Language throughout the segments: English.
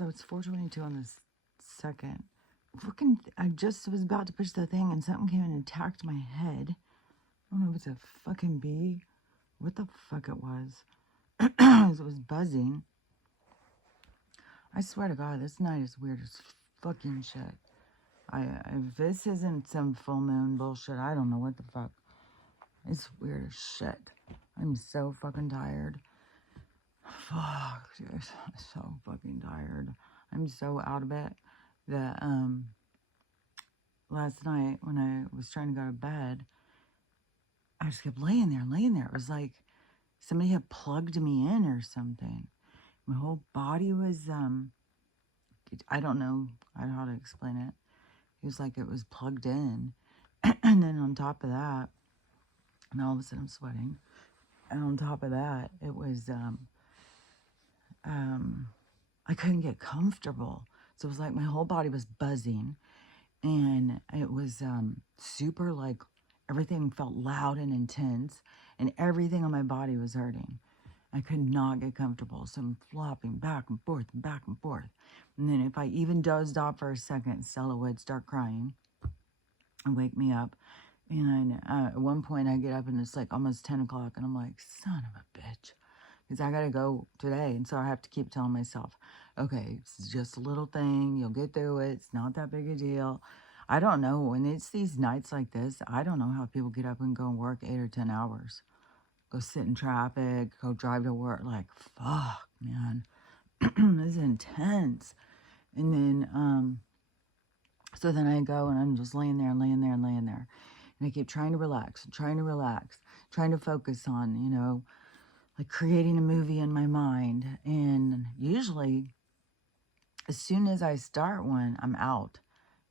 So it's 4:22 on the second. Fucking, I just was about to push the thing and something came and attacked my head. I don't know if it's a fucking bee. What the fuck it was. It was buzzing. I swear to God, this night is weird as fucking shit. If this isn't some full moon bullshit, I don't know what the fuck. It's weird as shit. I'm so fucking tired. Fuck, dude. I'm so fucking tired. I'm so out of it that, last night when I was trying to go to bed, I just kept laying there. It was like somebody had plugged me in or something. My whole body was, I don't know how to explain it. It was like it was plugged in. And then on top of that, and all of a sudden I'm sweating. And on top of that, it was, I couldn't get comfortable. So it was like my whole body was buzzing. And it was super, like, everything felt loud and intense. And everything on my body was hurting. I could not get comfortable. So I'm flopping back and forth and back and forth. And then if I even dozed off for a second, Stella would start crying and wake me up. And at one point I get up and it's like almost 10 o'clock. And I'm like, son of a bitch. Because I got to go today. And so I have to keep telling myself, okay, it's just a little thing. You'll get through it. It's not that big a deal. I don't know. When it's these nights like this, I don't know how people get up and go and work 8 or 10 hours. Go sit in traffic, go drive to work. Like, fuck, man. This is intense. And then, so then I go and I'm just laying there. And I keep trying to relax, trying to focus on, you know, like creating a movie in my mind. And usually, as soon as I start one, I'm out.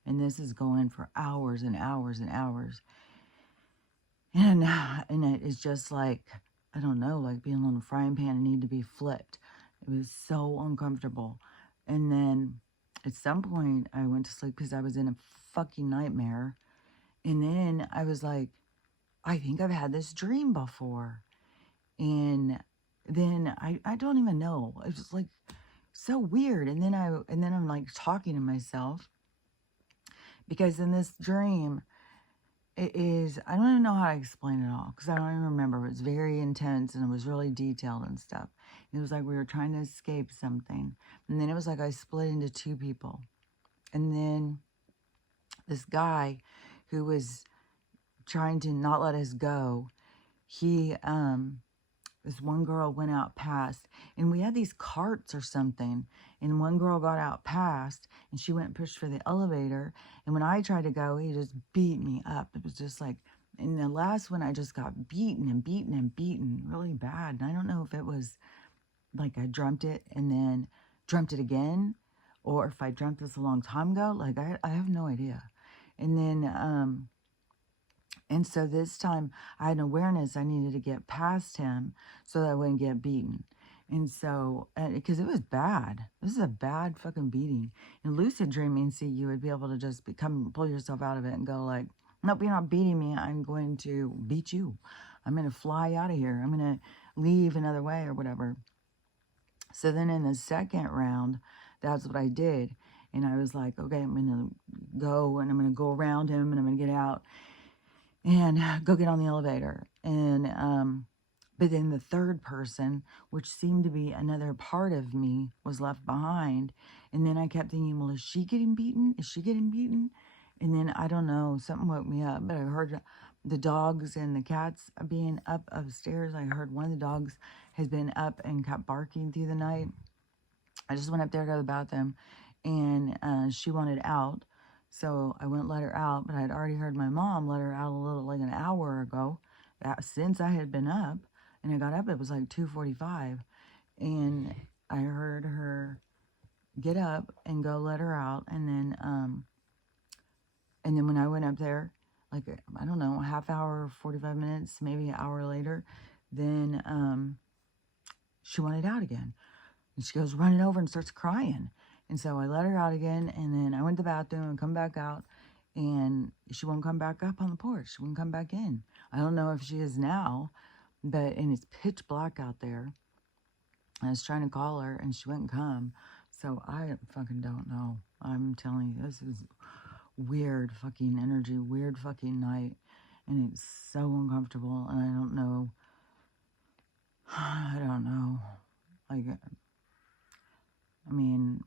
And this is going for hours and hours and hours. And it is just like, I don't know, like being on a frying pan and need to be flipped. It was so uncomfortable. And then at some point, I went to sleep because I was in a fucking nightmare. And then I was like, I think I've had this dream before. And then I don't even know. It was like so weird. And then I'm like talking to myself because in this dream, it is, I don't even know how to explain it all because I don't even remember. It was very intense and it was really detailed and stuff. It was like we were trying to escape something. And then it was like I split into two people. And then this guy who was trying to not let us go, he, this one girl went out past, and we had these carts or something, and one girl got out past, and she went and pushed for the elevator, and when I tried to go, he just beat me up. It was just like, in the last one, I just got beaten and beaten and beaten really bad, and I don't know if it was like I dreamt it and then dreamt it again, or if I dreamt this a long time ago. Like, I have no idea. And then, and so this time I had an awareness I needed to get past him so that I wouldn't get beaten. And so, because it was bad. This is a bad fucking beating. In lucid dreaming, see, you would be able to just pull yourself out of it and go like, nope, you're not beating me. I'm going to beat you. I'm going to fly out of here. I'm going to leave another way or whatever. So then in the second round, that's what I did. And I was like, okay, I'm going to go and I'm going to go around him and I'm going to get out and go get on the elevator. And, but then the third person, which seemed to be another part of me, was left behind. And then I kept thinking, well, is she getting beaten? Is she getting beaten? And then, I don't know, something woke me up. But I heard the dogs and the cats being up upstairs. I heard one of the dogs has been up and kept barking through the night. I just went up there to go to the bathroom. And she wanted out. So I wouldn't let her out, but I had already heard my mom let her out a little, like an hour ago, since I had been up. And I got up, it was like 2:45. And I heard her get up and go let her out. And then when I went up there, like, I don't know, a half hour, 45 minutes, maybe an hour later, then she wanted out again. And she goes running over and starts crying. And so I let her out again, and then I went to the bathroom and come back out, and she won't come back up on the porch. She won't come back in. I don't know if she is now, and it's pitch black out there. I was trying to call her, and she wouldn't come. So I fucking don't know. I'm telling you, this is weird fucking energy, weird fucking night. And it's so uncomfortable. And I don't know. I don't know. Like, I mean,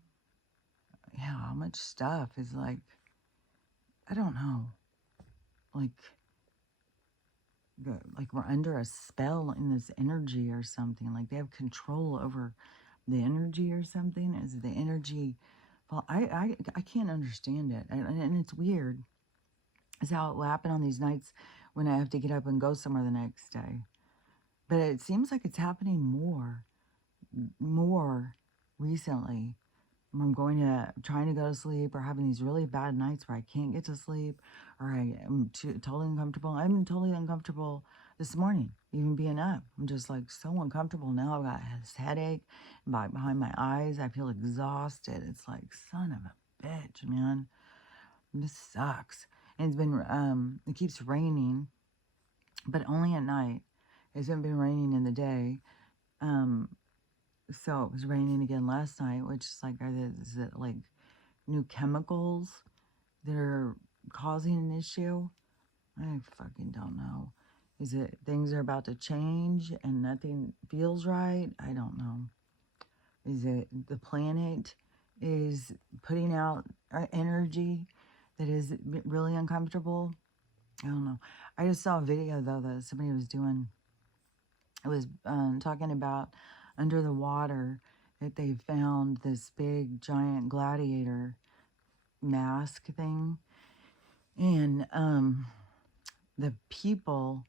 yeah, how much stuff is like, I don't know. Like, like we're under a spell in this energy or something. Like they have control over the energy or something. Is the energy? Well, I can't understand it, and it's weird. Is how it will happen on these nights when I have to get up and go somewhere the next day. But it seems like it's happening more recently. I'm trying to go to sleep or having these really bad nights where I can't get to sleep or I am totally uncomfortable. I'm totally uncomfortable this morning, even being up. I'm just like so uncomfortable now. I've got this headache behind my eyes. I feel exhausted. It's like, son of a bitch, man. This sucks. And it keeps raining, but only at night. It hasn't been raining in the day. So it was raining again last night, which is like, is it like new chemicals that are causing an issue? I fucking don't know. Is it things are about to change and nothing feels right? I don't know. Is it the planet is putting out energy that is really uncomfortable? I don't know. I just saw a video though that somebody was doing. It was talking about under the water that they found this big giant gladiator mask thing, and the people,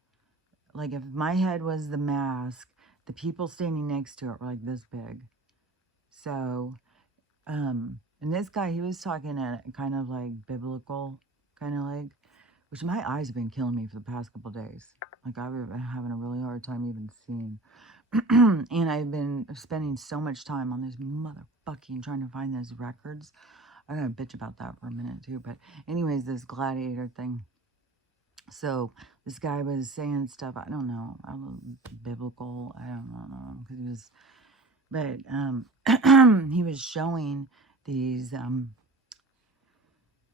like if my head was the mask, the people standing next to it were like this big. So and this guy, he was talking at kind of like biblical kind of like, which my eyes have been killing me for the past couple of days. Like I've been having a really hard time even seeing. And I've been spending so much time on this motherfucking trying to find those records. I gotta bitch about that for a minute too. But anyways, this gladiator thing. So this guy was saying stuff, I don't know, biblical, I don't know, because he was, but he was showing these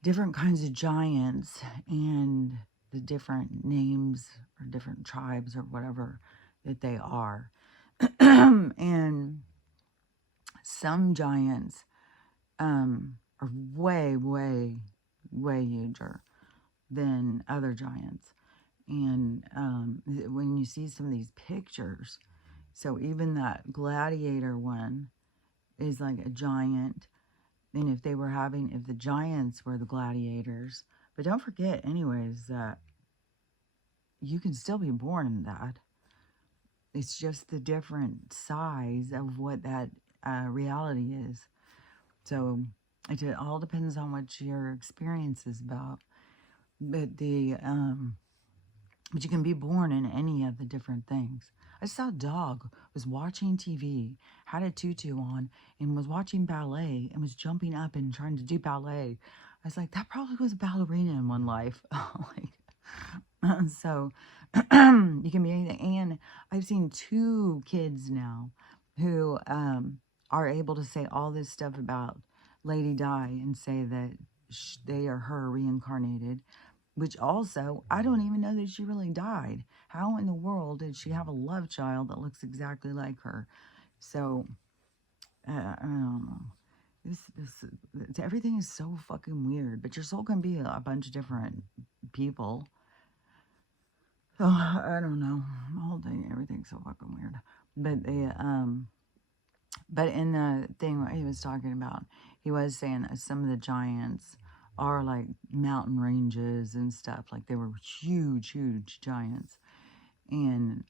different kinds of giants and the different names or different tribes or whatever that they are. And some giants are way, way, way huger than other giants. And when you see some of these pictures, so even that gladiator one is like a giant. And if the giants were the gladiators, but don't forget, anyways, that you can still be born in that. It's just the different size of what that reality is. So it all depends on what your experience is about. But but you can be born in any of the different things. I saw a dog was watching TV, had a tutu on, and was watching ballet and was jumping up and trying to do ballet. I was like, that probably was a ballerina in one life. So you can be anything. And I've seen 2 kids now who are able to say all this stuff about Lady Di and say that they are her reincarnated. Which also, I don't even know that she really died. How in the world did she have a love child that looks exactly like her? So, I don't know. Everything is so fucking weird. But your soul can be a bunch of different people. Oh, I don't know. The whole thing, everything's so fucking weird. But in the thing he was talking about, he was saying that some of the giants are like mountain ranges and stuff. Like they were huge, huge giants. And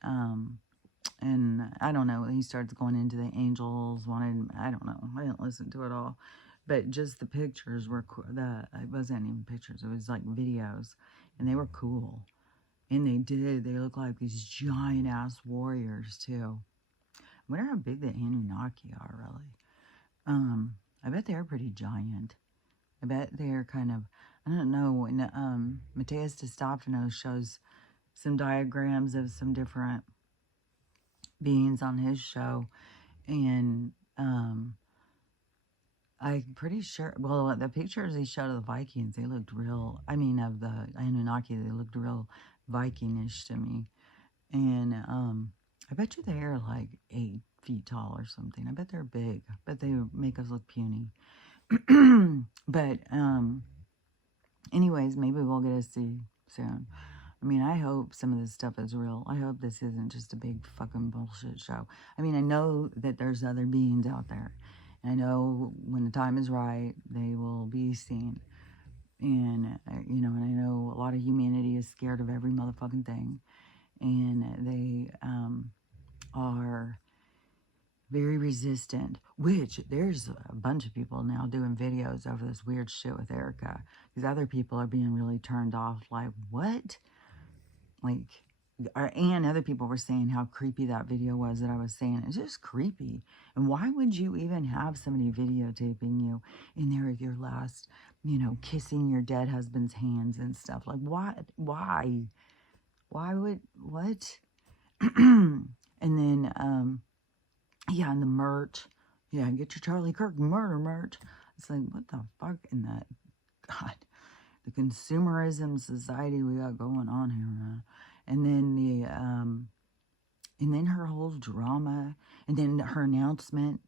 I don't know. He starts going into the angels. I don't know. I didn't listen to it all. But just the pictures were cool. It wasn't even pictures. It was like videos. And they were cool. And they look like these giant ass warriors too. I wonder how big the Anunnaki are, really. I bet they're pretty giant. I bet they're kind of, I don't know, when Mateus Destophanos shows some diagrams of some different beings on his show, and I'm pretty sure. Well, the pictures he showed of the Vikings, they looked real. I mean, of the Anunnaki, they looked real Vikingish to me. And I bet you they're like 8 feet tall or something. I bet they're big. I bet they make us look puny. But anyways, maybe we'll get to see soon. I mean, I hope some of this stuff is real. I hope this isn't just a big fucking bullshit show. I mean, I know that there's other beings out there. And I know when the time is right, they will be seen. And, and I know a lot of humanity is scared of every motherfucking thing. And they are very resistant, which there's a bunch of people now doing videos over this weird shit with Erica. These other people are being really turned off, like, what? Like, and other people were saying how creepy that video was that I was saying. It's just creepy. And why would you even have somebody videotaping you in there at your last, kissing your dead husband's hands and stuff? Like, what? Why? Why would, what? And then, yeah, and the merch. Yeah, get your Charlie Kirk murder merch. It's like, what the fuck in that? God, the consumerism society we got going on here, man. And then and then her whole drama, and then her announcement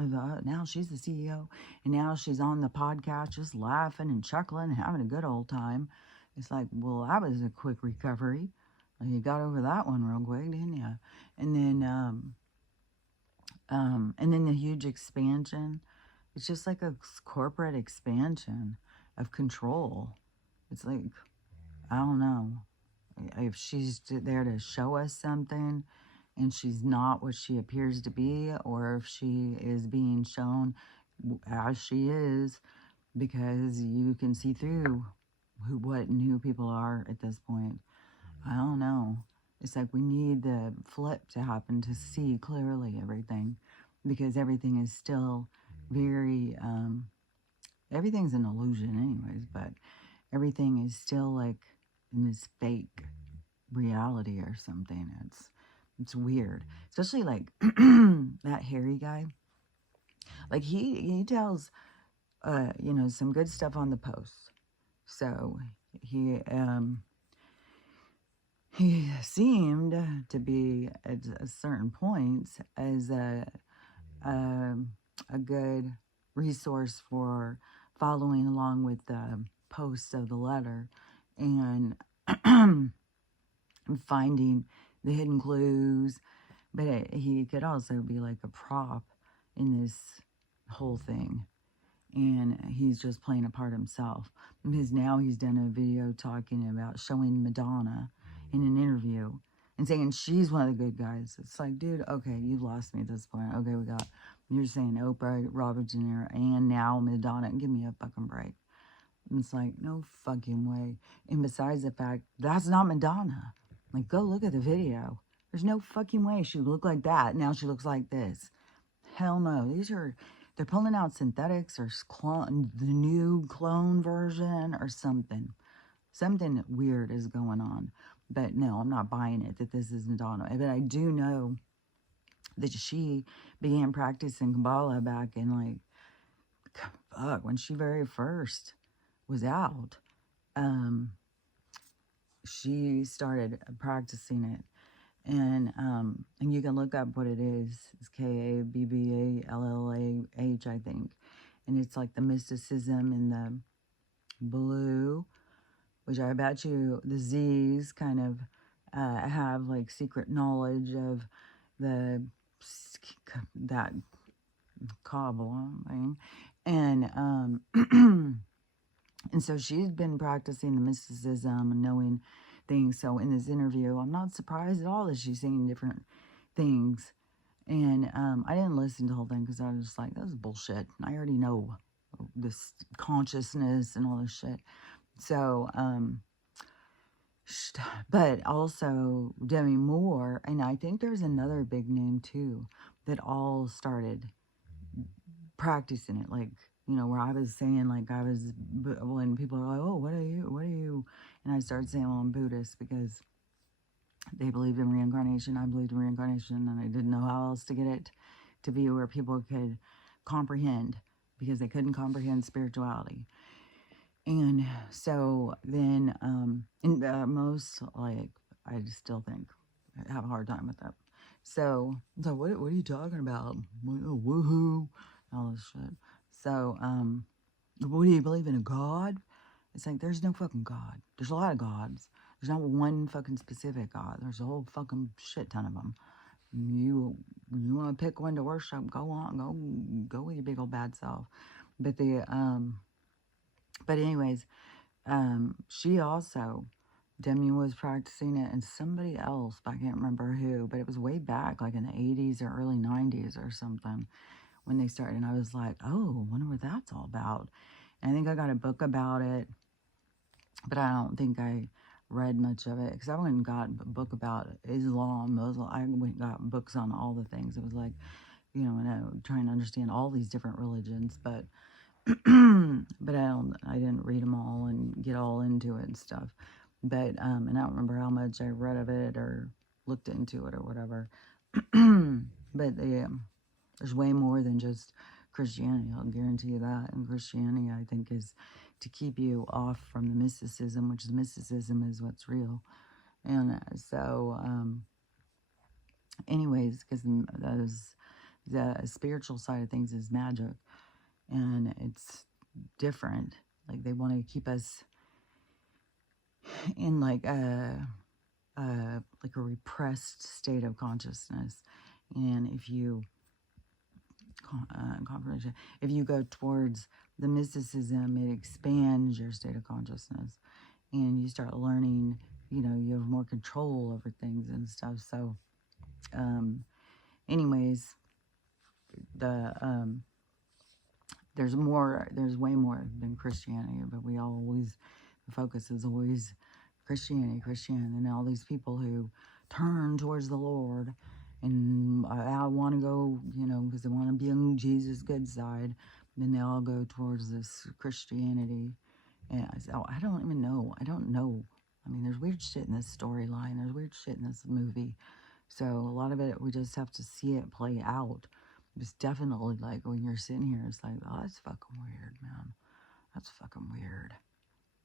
of now she's the CEO, and now she's on the podcast just laughing and chuckling and having a good old time. It's like, well, that was a quick recovery. You got over that one real quick, didn't you? And then the huge expansion. It's just like a corporate expansion of control. It's like, I don't know if she's there to show us something and she's not what she appears to be, or if she is being shown as she is, because you can see through what and who people are at this point. I don't know. It's like we need the flip to happen to see clearly everything, because everything is still very, everything's an illusion anyways, but everything is still like in this fake reality or something. It's weird, especially like that Harry guy. Like he tells some good stuff on the posts. So he seemed to be at certain points as a good resource for following along with the posts of the letter and finding the hidden clues. But he could also be like a prop in this whole thing. And he's just playing a part himself. Because now he's done a video talking about showing Madonna in an interview and saying she's one of the good guys. It's like, dude, okay, you lost me at this point. Okay, you're saying Oprah, Robert De Niro, and now Madonna. Give me a fucking break. And it's like, no fucking way. And besides the fact, that's not Madonna. Like, go look at the video. There's no fucking way she looked like that. Now she looks like this. Hell no. They're pulling out synthetics or the new clone version or something. Something weird is going on. But no, I'm not buying it that this is Madonna. But I do know that she began practicing Kabbalah back in when she very first was out. She started practicing it. And you can look up what it is. It's Kabbalah, I think. And it's like the mysticism in the blue, which I bet you the Z's kind of have like secret knowledge of that Kabbalah thing. And and so she's been practicing the mysticism and knowing things. So in this interview, I'm not surprised at all that she's saying different things. And I didn't listen to the whole thing because I was just like, that's bullshit. I already know this consciousness and all this shit. So, but also Demi Moore, and I think there's another big name too, that all started practicing it. Like, where I was saying, like, when people are like, oh, what are you? And I started saying, well, I'm Buddhist, because they believed in reincarnation. I believed in reincarnation, and I didn't know how else to get it to be where people could comprehend because they couldn't comprehend spirituality. And so then, and most, like, I just still think, I have a hard time with that. So, what are you talking about? Woohoo, all this shit. So, what do you believe in, a God? It's like, there's no fucking God. There's a lot of gods. There's not one fucking specific God. There's a whole fucking shit ton of them. You want to pick one to worship, go on, go with your big old bad self. But but anyways, she also, Demi was practicing it, and somebody else, I can't remember who, but it was way back, like in the 80s or early 90s or something, when they started. And I was like, oh, I wonder what that's all about. And I think I got a book about it, but I don't think I read much of it, because I went and got a book about Islam, Muslim. I went and got books on all the things. It was like, trying to understand all these different religions, but but I didn't read them all and get all into it and stuff. But and I don't remember how much I read of it or looked into it or whatever. But there's way more than just Christianity. I'll guarantee you that. And Christianity, I think, is to keep you off from the mysticism, which is mysticism is what's real. And so, anyways, because the spiritual side of things is magic, and it's different. Like, they want to keep us in like a repressed state of consciousness. And if you if you go towards the mysticism, it expands your state of consciousness, and you start learning. You have more control over things and stuff. So, anyways, there's way more than Christianity, but the focus is always Christianity, and all these people who turn towards the Lord, and I want to go, because they want to be on Jesus' good side, then they all go towards this Christianity. And I don't even know. I don't know. I mean, there's weird shit in this storyline. There's weird shit in this movie. So a lot of it, we just have to see it play out. It's definitely like, when you're sitting here, it's like, oh, that's fucking weird, man. That's fucking weird.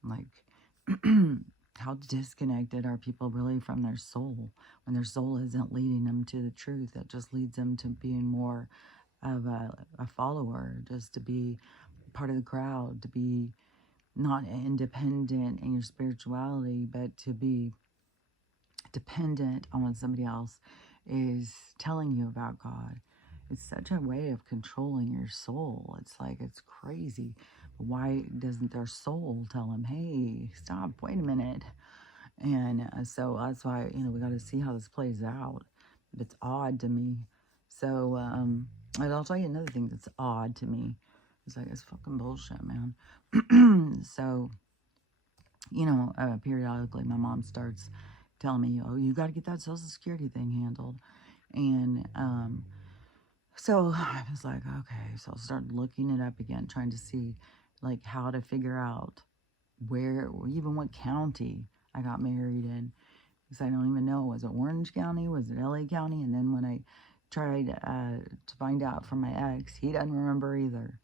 Like, how disconnected are people really from their soul, when their soul isn't leading them to the truth? That just leads them to being more of a follower, just to be part of the crowd, to be not independent in your spirituality, but to be dependent on what somebody else is telling you about God. It's such a way of controlling your soul. It's like, it's crazy. Why doesn't their soul tell them, hey, stop, wait a minute? And so that's why, we got to see how this plays out. It's odd to me. So, and I'll tell you another thing that's odd to me. It's like, it's fucking bullshit, man. So, periodically my mom starts telling me, oh, you got to get that Social Security thing handled. And so I was like, okay. So I started looking it up again, trying to see like how to figure out even what county I got married in. Because I don't even know, was it Orange County? Was it LA County? And then when I tried to find out from my ex, he doesn't remember either.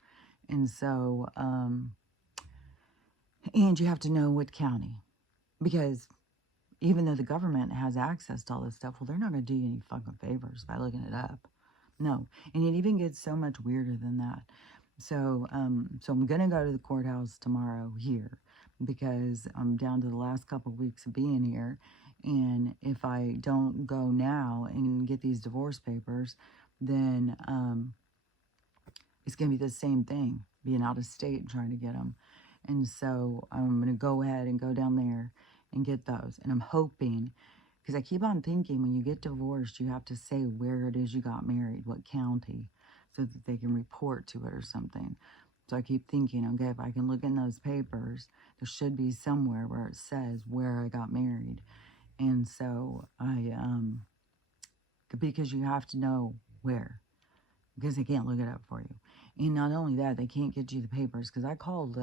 And so, and you have to know what county. Because even though the government has access to all this stuff, well, they're not going to do you any fucking favors by looking it up. No. And it even gets so much weirder than that. So, so I'm going to go to the courthouse tomorrow here, because I'm down to the last couple of weeks of being here. And if I don't go now and get these divorce papers, then it's going to be the same thing, being out of state and trying to get them. And so I'm going to go ahead and go down there and get those. And I'm hoping, because I keep on thinking, when you get divorced, you have to say where it is you got married, what county, so that they can report to it or something. So I keep thinking, okay, if I can look in those papers, there should be somewhere where it says where I got married. And so because you have to know where, because they can't look it up for you. And not only that, they can't get you the papers, because I called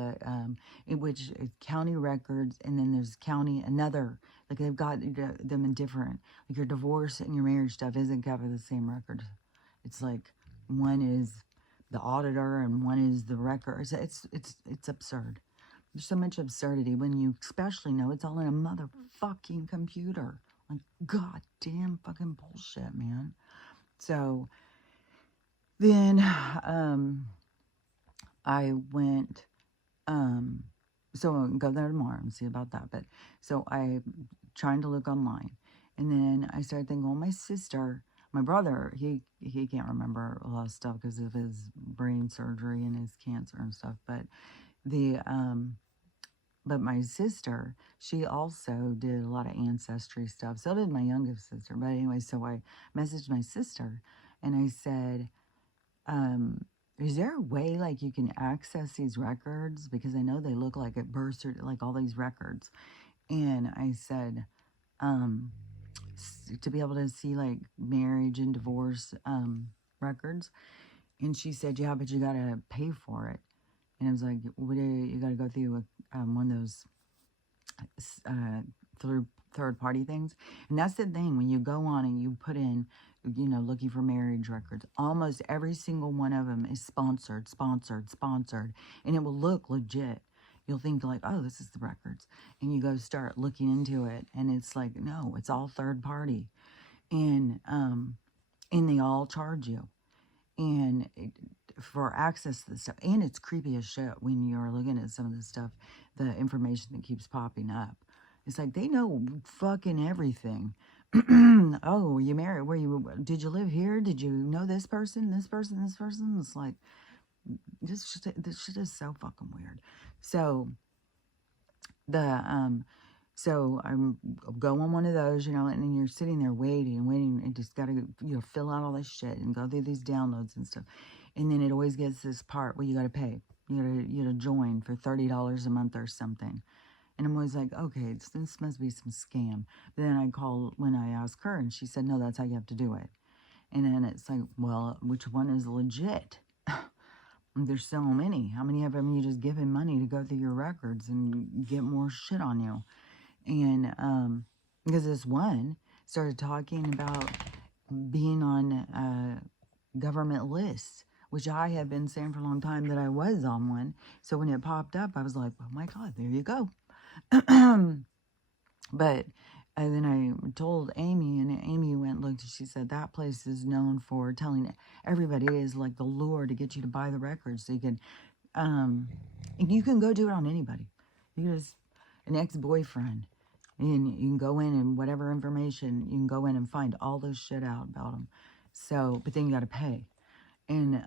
which is county records, and then there's county another, like they've got them in different, like your divorce and your marriage stuff isn't covered the same record. It's like one is the auditor and one is the record. It's absurd. There's so much absurdity when you especially know it's all in a motherfucking computer. Like, goddamn fucking bullshit, man. So then I went, so I'll go there tomorrow and see about that. But so I trying to look online. And then I started thinking, well, my sister, my brother, he can't remember a lot of stuff because of his brain surgery and his cancer and stuff. But my sister, she also did a lot of ancestry stuff. So did my youngest sister. But anyway, so I messaged my sister and I said, is there a way like you can access these records? Because I know they look like at birth certificate, like all these records. And I said, to be able to see like marriage and divorce records. And she said, yeah, but you got to pay for it. And I was like, what you got to go through one of those through third-party things. And that's the thing, when you go on and you put in, looking for marriage records, almost every single one of them is sponsored, and it will look legit. You'll think like, oh, this is the records. And you go start looking into it, and it's like, no, it's all third-party. And they all charge you. And for access to this stuff, and it's creepy as shit when you're looking at some of this stuff, the information that keeps popping up. It's like they know fucking everything. Oh, you married? Did you live here? Did you know this person? This person? This person? It's like this shit is so fucking weird. So so I'm go on one of those, and then you're sitting there waiting and just gotta fill out all this shit and go through these downloads and stuff. And then it always gets this part where you gotta pay. You gotta join for $30 a month or something. And I'm always like, okay, this must be some scam. But then I call when I ask her, and she said, no, that's how you have to do it. And then it's like, well, which one is legit? There's so many. How many of them you just giving money to go through your records and get more shit on you? And because this one started talking about being on government lists, which I have been saying for a long time that I was on one. So when it popped up, I was like, oh my God, there you go. But then I told Amy, and Amy went and looked, and she said that place is known for telling everybody it is like the lure to get you to buy the records. So you can, and you can go do it on anybody. You can just, an ex-boyfriend, and you can go in and whatever information, you can go in and find all this shit out about them. So, but then you got to pay. And,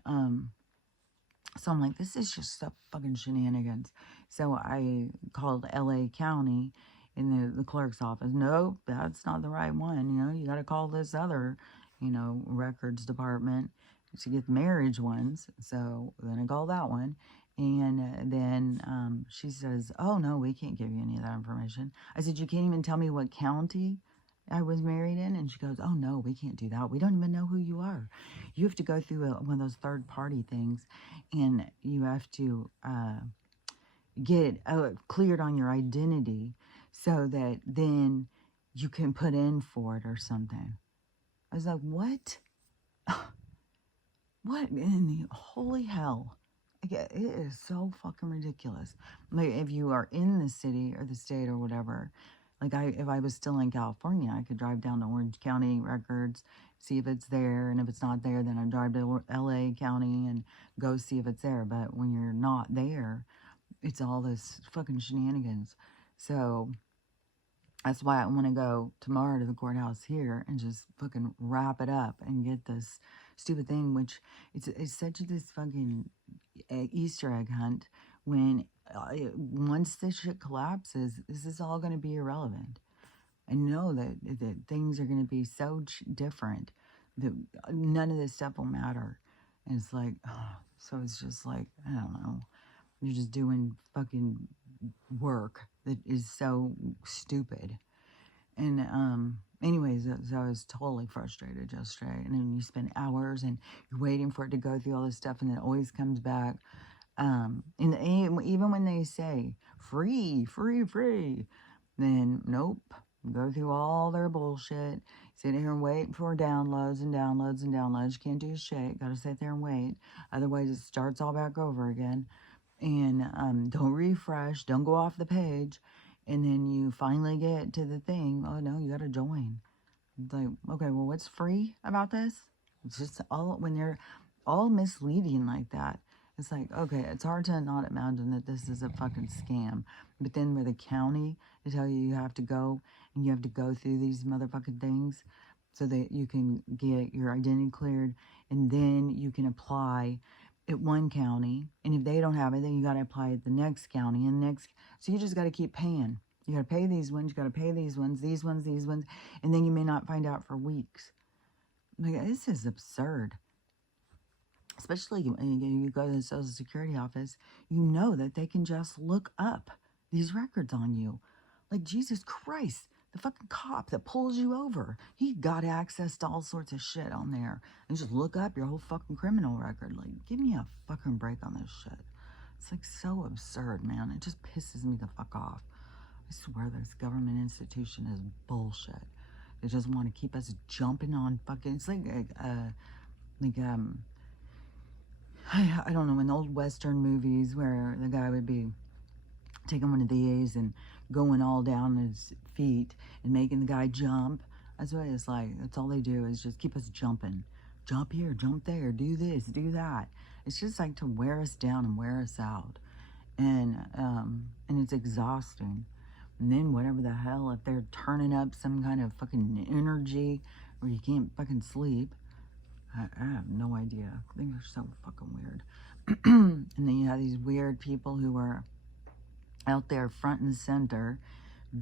so I'm like, this is just so fucking shenanigans. So I called LA County in the clerk's office. No, that's not the right one. You got to call this other, records department to get the marriage ones. So then I called that one. And then she says, oh, no, we can't give you any of that information. I said, you can't even tell me what county I was married in? And she goes, oh, no, we can't do that. We don't even know who you are. You have to go through one of those third-party things, and you have to get cleared on your identity so that then you can put in for it or something. I was like, what? What in the holy hell? It is so fucking ridiculous. Like, if you are in the city or the state or whatever, like if I was still in California, I could drive down to Orange County Records, see if it's there, and if it's not there, then I'd drive to LA County and go see if it's there. But when you're not there, it's all this fucking shenanigans. So that's why I want to go tomorrow to the courthouse here and just fucking wrap it up and get this stupid thing, which it's such this fucking Easter egg hunt when once this shit collapses, this is all going to be irrelevant. I know that things are going to be so different that none of this stuff will matter. And it's like, so it's just like, I don't know. You're just doing fucking work that is so stupid. And anyways, so I was totally frustrated yesterday. And then you spend hours and you're waiting for it to go through all this stuff, and then it always comes back. And even when they say free, then nope, go through all their bullshit, sit here and wait for downloads and downloads and downloads. You can't do shit. Got to sit there and wait. Otherwise, it starts all back over again. And don't refresh. Don't go off the page. And then you finally get to the thing. Oh, no, you got to join. It's like, okay, well, what's free about this? It's just all, when they're all misleading like that, it's like, okay, it's hard to not imagine that this is a fucking scam. But then with the county, they tell you have to go and you have to go through these motherfucking things so that you can get your identity cleared, and then you can apply at one county. And if they don't have it, then you got to apply at the next county and next. So you just got to keep paying. You got to pay these ones, you got to pay these ones, and then you may not find out for weeks. Like, this is absurd. Especially when you go to the Social Security office, you know that they can just look up these records on you. Like, Jesus Christ, the fucking cop that pulls you over, he got access to all sorts of shit on there. And just look up your whole fucking criminal record. Like, give me a fucking break on this shit. It's like so absurd, man. It just pisses me the fuck off. I swear this government institution is bullshit. They just want to keep us jumping on fucking, it's like I don't know, in old Western movies where the guy would be taking one of these and going all down his feet and making the guy jump. That's what it's like. That's all they do is just keep us jumping. Jump here, jump there, do this, do that. It's just like to wear us down and wear us out. And it's exhausting. And then whatever the hell, if they're turning up some kind of fucking energy where you can't fucking sleep, I have no idea. Things are so fucking weird. And then you have these weird people who are out there front and center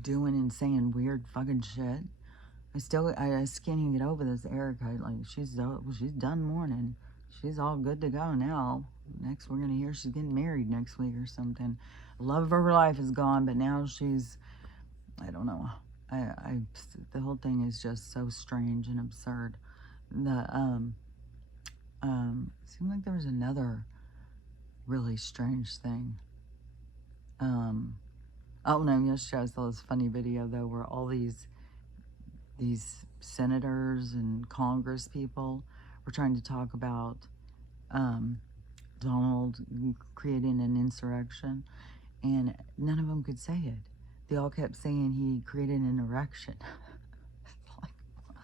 doing and saying weird fucking shit. I just can't even get over this Erica. Like, she's done mourning. She's all good to go now. Next, we're gonna hear she's getting married next week or something. Love of her life is gone, but now she's, I don't know. The whole thing is just so strange and absurd. Seemed like there was another really strange thing. Oh no, yesterday I saw this funny video though where all these senators and Congress people were trying to talk about Donald creating an insurrection, and none of them could say it. They all kept saying he created an erection. Like, what?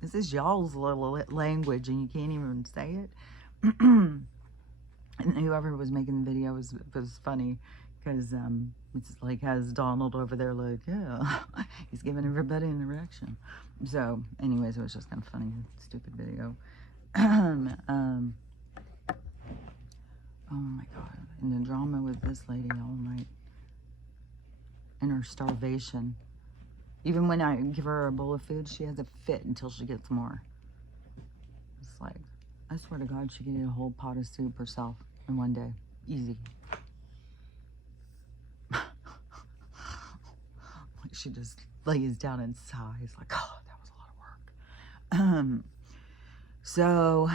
This is y'all's little language and you can't even say it. And whoever was making the video was funny because it's like has Donald over there like, yeah, he's giving everybody an erection. So anyways, it was just kind of funny, stupid video. Oh my God. And the drama with this lady all night. And her starvation. Even when I give her a bowl of food, she has a fit until she gets more. It's like, I swear to God, she could eat a whole pot of soup herself in one day. Easy. Like, she just lays down and sighs like, oh, that was a lot of work. So,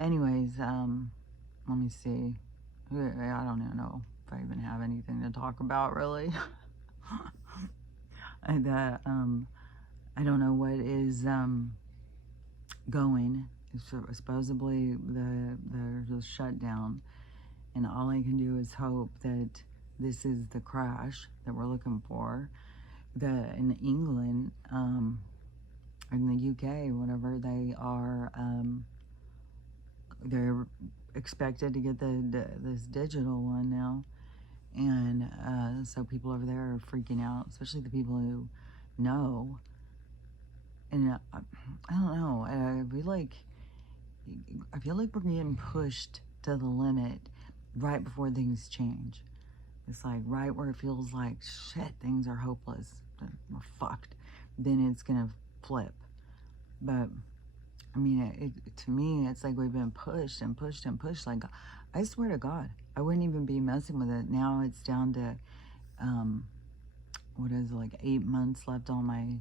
anyways, let me see. I don't even know if I even have anything to talk about, really. And I don't know what is going. Supposedly there's a shutdown, and all I can do is hope that this is the crash that we're looking for. That in England, in the UK, whatever, they are, they're expected to get this digital one now. And so people over there are freaking out, especially the people who know. And I don't know. I feel like we're getting pushed to the limit right before things change. It's like right where it feels like shit, things are hopeless, we're fucked. Then it's gonna flip. But I mean, to me, it's like we've been pushed and pushed and pushed. Like, I swear to God, I wouldn't even be messing with it. Now it's down to, what is it, like 8 months left on my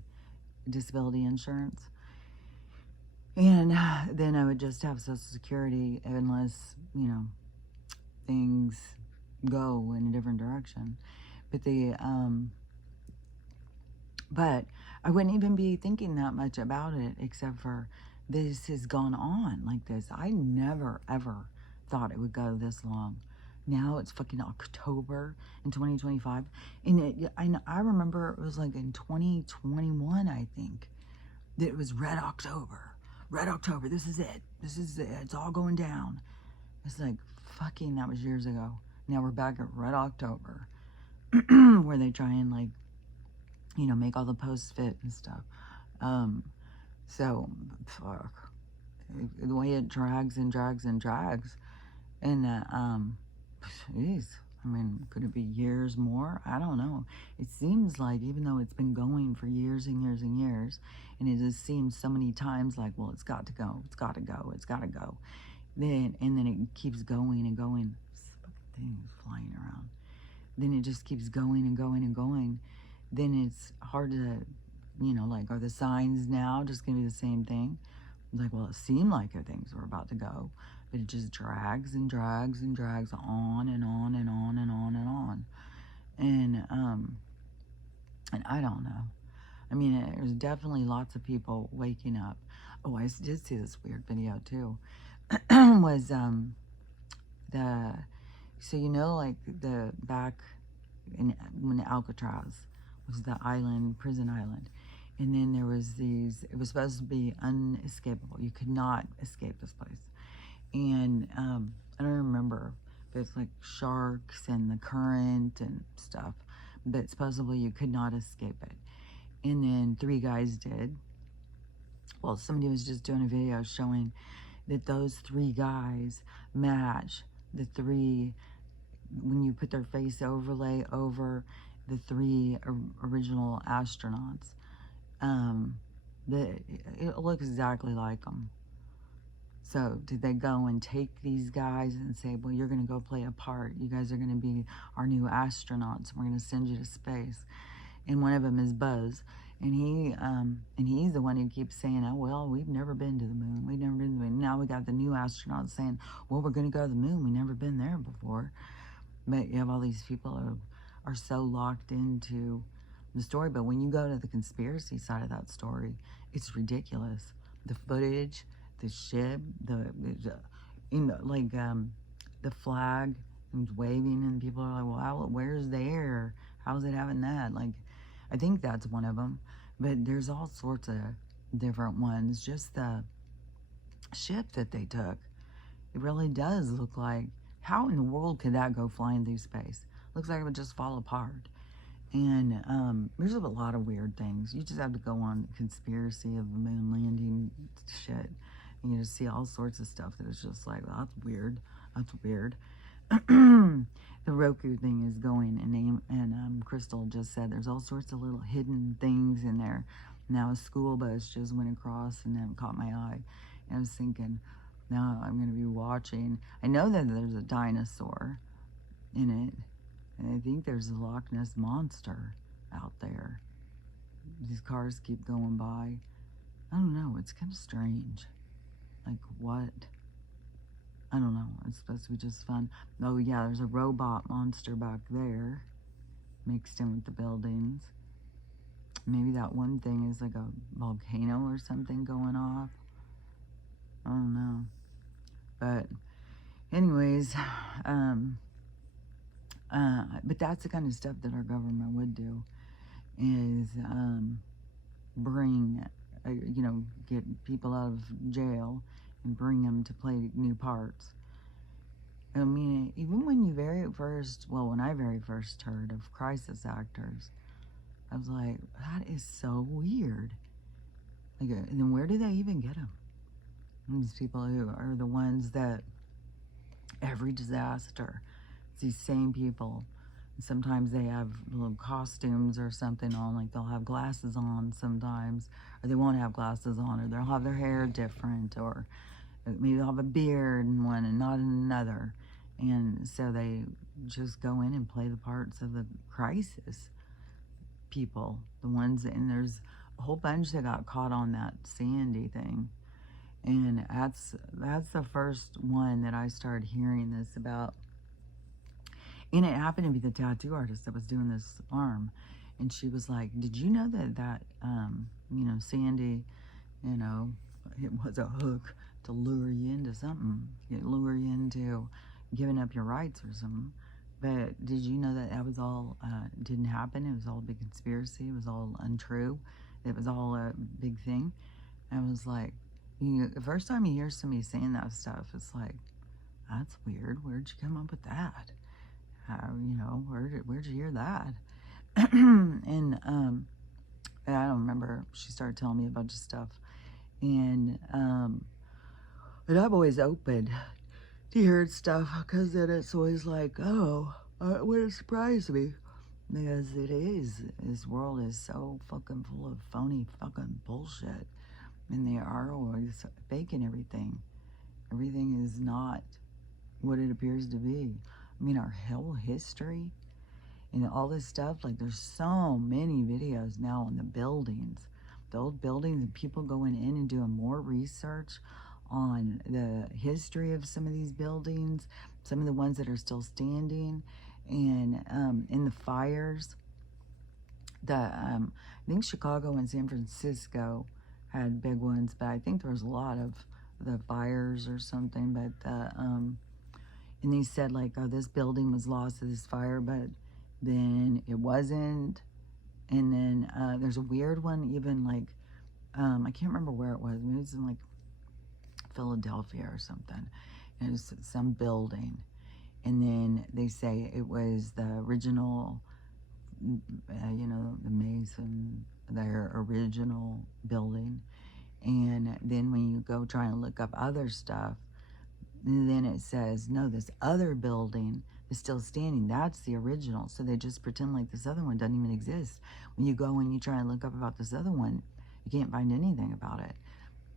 disability insurance. And then I would just have Social Security unless, you know, things go in a different direction. But But I wouldn't even be thinking that much about it except for this has gone on like this. I never, ever thought it would go this long. Now it's fucking October in 2025. And I remember it was like in 2021, I think, that it was Red October. Red October, this is it. This is it. It's all going down. It's like, fucking, that was years ago. Now we're back at Red October, where they try and, like, you know, make all the posts fit and stuff. So, fuck. The way it drags and drags and drags. And, jeez. I mean, could it be years more? I don't know. It seems like, even though it's been going for years and years and years, and it just seems so many times like, well, it's got to go, it's got to go, it's got to go. And then it keeps going and going. This fucking thing is flying around. Then it just keeps going and going and going. Then it's hard to, you know, like, are the signs now just going to be the same thing? Like, well, it seemed like things were about to go, but it just drags and drags and drags on and on and on and on and on. And I don't know. I mean, there's definitely lots of people waking up. Oh, I did see this weird video too. Was so you know, like, the back in when Alcatraz was the island, prison island, and then there was these, it was supposed to be unescapable. You could not escape this place. And I don't remember, but it's like sharks and the current and stuff, but supposedly you could not escape it. And then 3 guys did. Well, somebody was just doing a video showing that those 3 guys match the 3, when you put their face overlay over the 3 original astronauts, it looks exactly like them. So did they go and take these guys and say, well, you're going to go play a part. You guys are going to be our new astronauts. We're going to send you to space. And one of them is Buzz. And he's the one who keeps saying, oh, well, we've never been to the moon. We've never been to the moon. Now we got the new astronauts saying, well, we're going to go to the moon. We've never been there before. But you have all these people who are so locked into the story. But when you go to the conspiracy side of that story, it's ridiculous. The footage, the ship, you know, like, the flag and waving, and people are like, well, where's the air? How's it having that? Like, I think that's one of them. But there's all sorts of different ones. Just the ship that they took, it really does look like, how in the world could that go flying through space? Looks like it would just fall apart. And there's a lot of weird things. You just have to go on conspiracy of the moon landing shit, and you just see all sorts of stuff that is just like, well, that's weird. That's weird. The Roku thing is going, and Crystal just said there's all sorts of little hidden things in there. Now a school bus just went across and then caught my eye. And I was thinking, now I'm going to be watching. I know that there's a dinosaur in it, and I think there's a Loch Ness Monster out there. These cars keep going by. I don't know, it's kind of strange. Like, what? I don't know, it's supposed to be just fun. Oh yeah, there's a robot monster back there, mixed in with the buildings. Maybe that one thing is like a volcano or something going off. I don't know. But anyways, but that's the kind of stuff that our government would do, is bring, you know, get people out of jail and bring them to play new parts. I mean, even when you when I very first heard of crisis actors, I was like, that is so weird. Like, and then where do they even get them? These people who are the ones that every disaster, it's these same people. Sometimes they have little costumes or something on, like they'll have glasses on sometimes, or they won't have glasses on, or they'll have their hair different, or maybe they'll have a beard in one and not in another. And so they just go in and play the parts of the crisis people, the ones, and there's a whole bunch that got caught on that Sandy thing. And that's the first one that I started hearing this about. And it happened to be the tattoo artist that was doing this arm. And she was like, did you know Sandy, you know, it was a hook to lure you into something, lure you into giving up your rights or something. But did you know that that was all, didn't happen? It was all a big conspiracy. It was all untrue. It was all a big thing. And I was like, the first time you hear somebody saying that stuff, it's like, that's weird. Where'd you come up with that? Where'd you hear that? And I don't remember. She started telling me a bunch of stuff. And I'm always open to hearing stuff, because then it's always like, oh, it wouldn't surprise me. Because it is. This world is so fucking full of phony fucking bullshit. And they are always faking everything. Everything is not what it appears to be. I mean, our whole history and all this stuff, like there's so many videos now on the buildings, the old buildings, and people going in and doing more research on the history of some of these buildings, some of the ones that are still standing, and in the fires. I think Chicago and San Francisco had big ones, but I think there was a lot of the fires or something. But and they said like, oh, this building was lost to this fire, but then it wasn't. And then there's a weird one, even like, I can't remember where it was. Maybe it was in like Philadelphia or something. It was some building. And then they say it was the original, the Mason, their original building. And then when you go try and look up other stuff, then it says, no, this other building is still standing. That's the original. So they just pretend like this other one doesn't even exist. When you go and you try and look up about this other one, you can't find anything about it.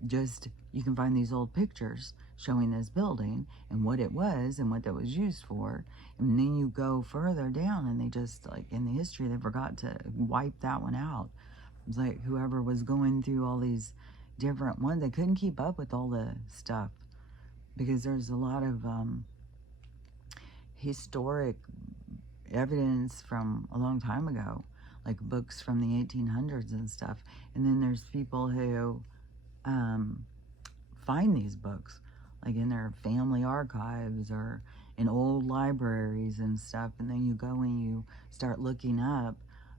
Just, you can find these old pictures showing this building and what it was and what that was used for. And then you go further down and they just, like in the history, they forgot to wipe that one out. It's like whoever was going through all these different ones, they couldn't keep up with all the stuff, because there's a lot of historic evidence from a long time ago, like books from the 1800s and stuff. And then there's people who find these books, like in their family archives or in old libraries and stuff. And then you go and you start looking up,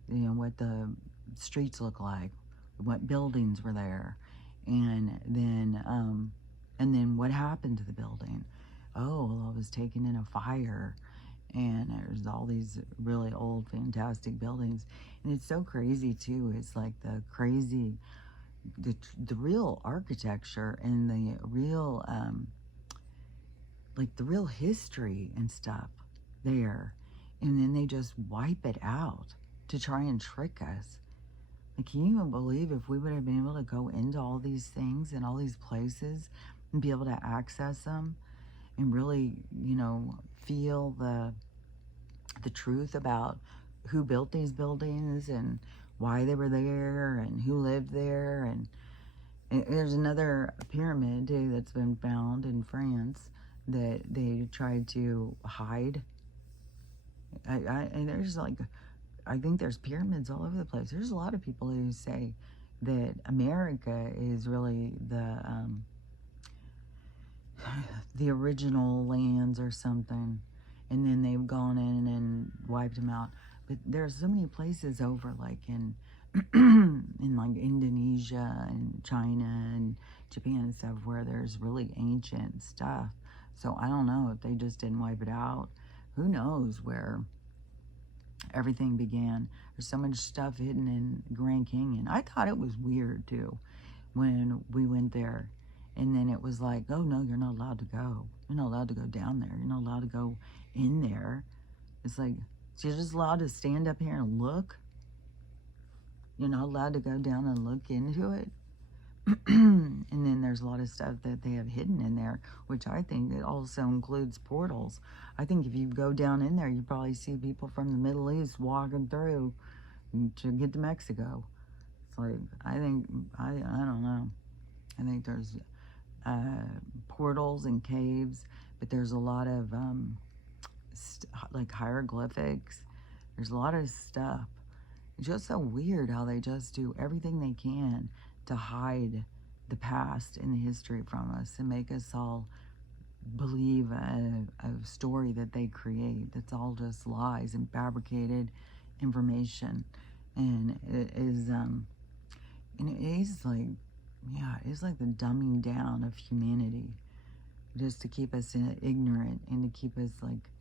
what the streets look like, what buildings were there, and then what happened to the building. Oh, well, it was taken in a fire, and there's all these really old, fantastic buildings. And it's so crazy too. It's like the real architecture and the real the real history and stuff there, and then they just wipe it out to try and trick us. Like, can you even believe if we would have been able to go into all these things and all these places and be able to access them and really, feel the truth about who built these buildings and why they were there and who lived there. And there's another pyramid too that's been found in France that they tried to hide. And there's like, I think there's pyramids all over the place. There's a lot of people who say that America is really the original lands or something, and then they've gone in and wiped them out. But there's so many places over, like in in like Indonesia and China and Japan and stuff, where there's really ancient stuff. So I don't know if they just didn't wipe it out. Who knows where everything began. There's so much stuff hidden in Grand Canyon. I thought it was weird too when we went there. And then it was like, oh no, you're not allowed to go. You're not allowed to go down there. You're not allowed to go in there. It's like, so you're just allowed to stand up here and look? You're not allowed to go down and look into it? And then there's a lot of stuff that they have hidden in there, which I think it also includes portals. I think if you go down in there, you probably see people from the Middle East walking through to get to Mexico. It's like, I don't know. I think there's portals and caves, but there's a lot of like hieroglyphics. There's a lot of stuff It's just so weird how they just do everything they can to hide the past and the history from us and make us all believe a story that they create that's all just lies and fabricated information. And it is and it is like, yeah, it's like the dumbing down of humanity, just to keep us ignorant and to keep us like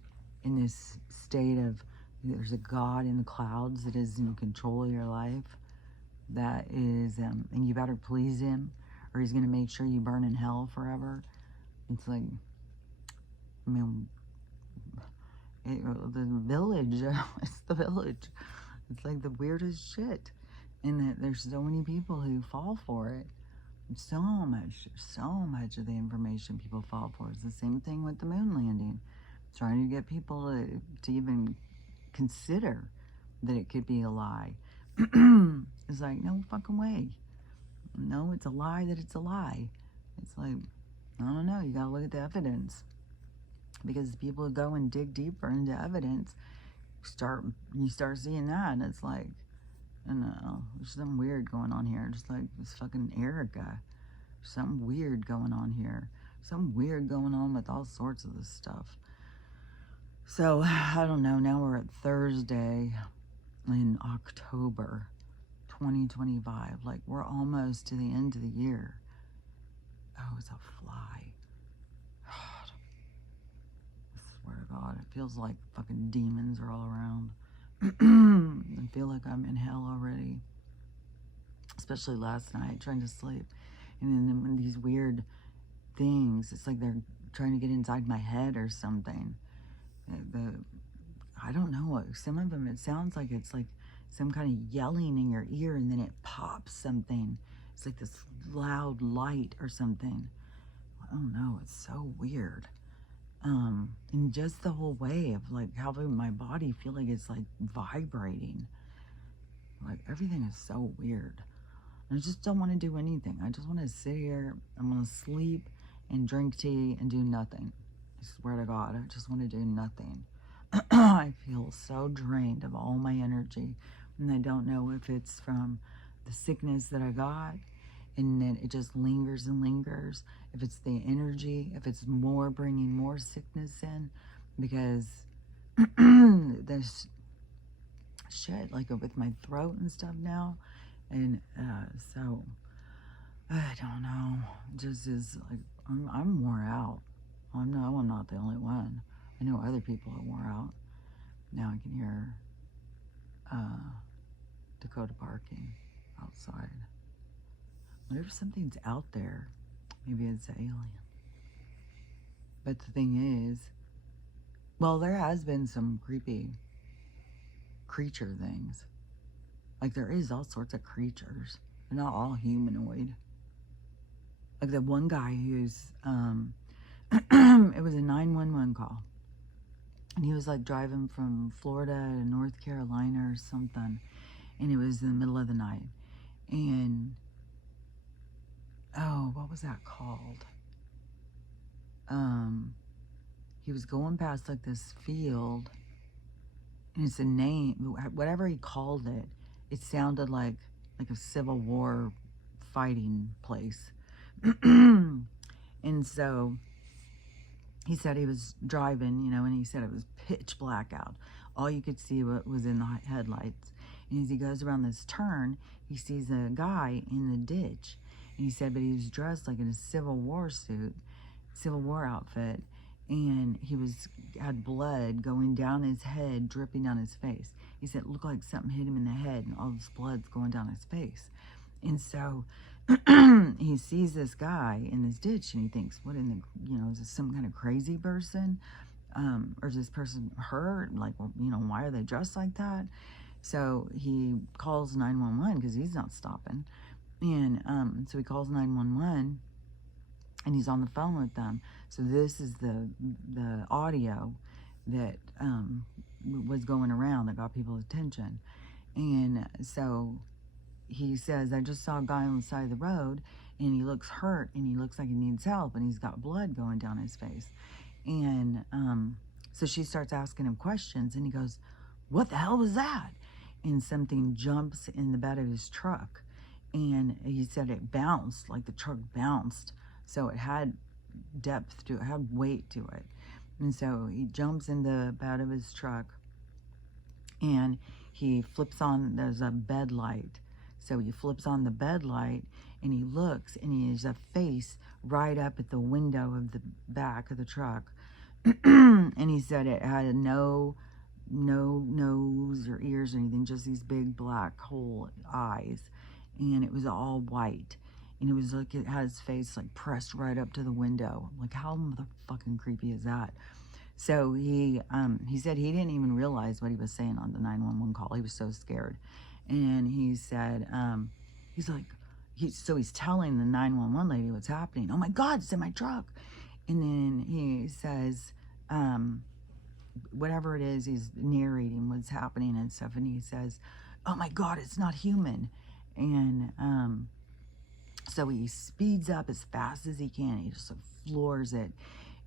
in this state of, there's a God in the clouds that is in control of your life, that is and you better please him or he's going to make sure you burn in hell forever. It's like, I mean, the village, it's the village. It's like the weirdest shit. And that there's so many people who fall for it. So much of the information people fall for. It's the same thing with the moon landing. Trying to get people to even consider that it could be a lie. It's like, no fucking way. No, it's a lie that it's a lie. It's like, I don't know, you gotta look at the evidence. Because people who go and dig deeper into evidence, you start seeing that, and it's like, I don't know, there's something weird going on here. Just like this fucking Erica. Something weird going on here. Something weird going on with all sorts of this stuff. So, I don't know, now we're at Thursday in October 2025. Like, we're almost to the end of the year. Oh, it's a fly. God. I swear to God, it feels like fucking demons are all around. I feel like I'm in hell already. Especially last night, trying to sleep. And then when these weird things, it's like they're trying to get inside my head or something. I don't know, some of them, it sounds like it's like some kind of yelling in your ear, and then it pops something. It's like this loud light or something. I don't know, it's so weird. And just the whole way of like having my body feel like it's like vibrating. Like everything is so weird. And I just don't want to do anything. I just want to sit here, I'm going to sleep and drink tea and do nothing. I swear to God, I just want to do nothing. I feel so drained of all my energy, and I don't know if it's from the sickness that I got, and then it just lingers and lingers, if it's the energy, if it's more bringing more sickness in, because there's shit like with my throat and stuff now, and so I don't know, just is like I'm wore out. I'm not the only one. I know other people are wore out. Now I can hear Dakota barking outside. What if something's out there? Maybe it's an alien. But the thing is, well, there has been some creepy creature things. Like there is all sorts of creatures. They're not all humanoid. Like the one guy who's, it was a 911 call. And he was like driving from Florida to North Carolina or something. And it was in the middle of the night. And, oh, what was that called? He was going past like this field. And it's a name, whatever he called it, it sounded like a Civil War fighting place. And so he said he was driving, you know, and he said it was pitch black out. All you could see was in the headlights. And as he goes around this turn, he sees a guy in the ditch. And he said, but he was dressed like in a Civil War suit, Civil War outfit. And he had blood going down his head, dripping down his face. He said it looked like something hit him in the head, and all this blood's going down his face. And so he sees this guy in this ditch, and he thinks, what in the, you know, is this some kind of crazy person? Or is this person hurt? Like, well, you know, why are they dressed like that? So he calls 911 because he's not stopping. And so he calls 911, and he's on the phone with them. So this is the audio that was going around that got people's attention. And so he says, I just saw a guy on the side of the road, and he looks hurt, and he looks like he needs help, and he's got blood going down his face. And so she starts asking him questions, and he goes, what the hell was that? and something jumps in the bed of his truck. And he said it bounced, like the truck bounced. So it had depth to it, had weight to it. And so he jumps in the bed of his truck and he flips on, there's a bed light. So he flips on the bed light and he looks and he has a face right up at the window of the back of the truck. And he said it had no nose or ears or anything, just these big black hole eyes. And it was all white. And it was like it had his face like pressed right up to the window. Like, how motherfucking creepy is that? So he said he didn't even realize what he was saying on the 911 call. He was so scared. And he said, he's like, he's telling the 911 lady what's happening. Oh my God, it's in my truck. And then he says, whatever it is, he's narrating what's happening and stuff. And he says, oh my God, it's not human. And so he speeds up as fast as he can. He just like floors it.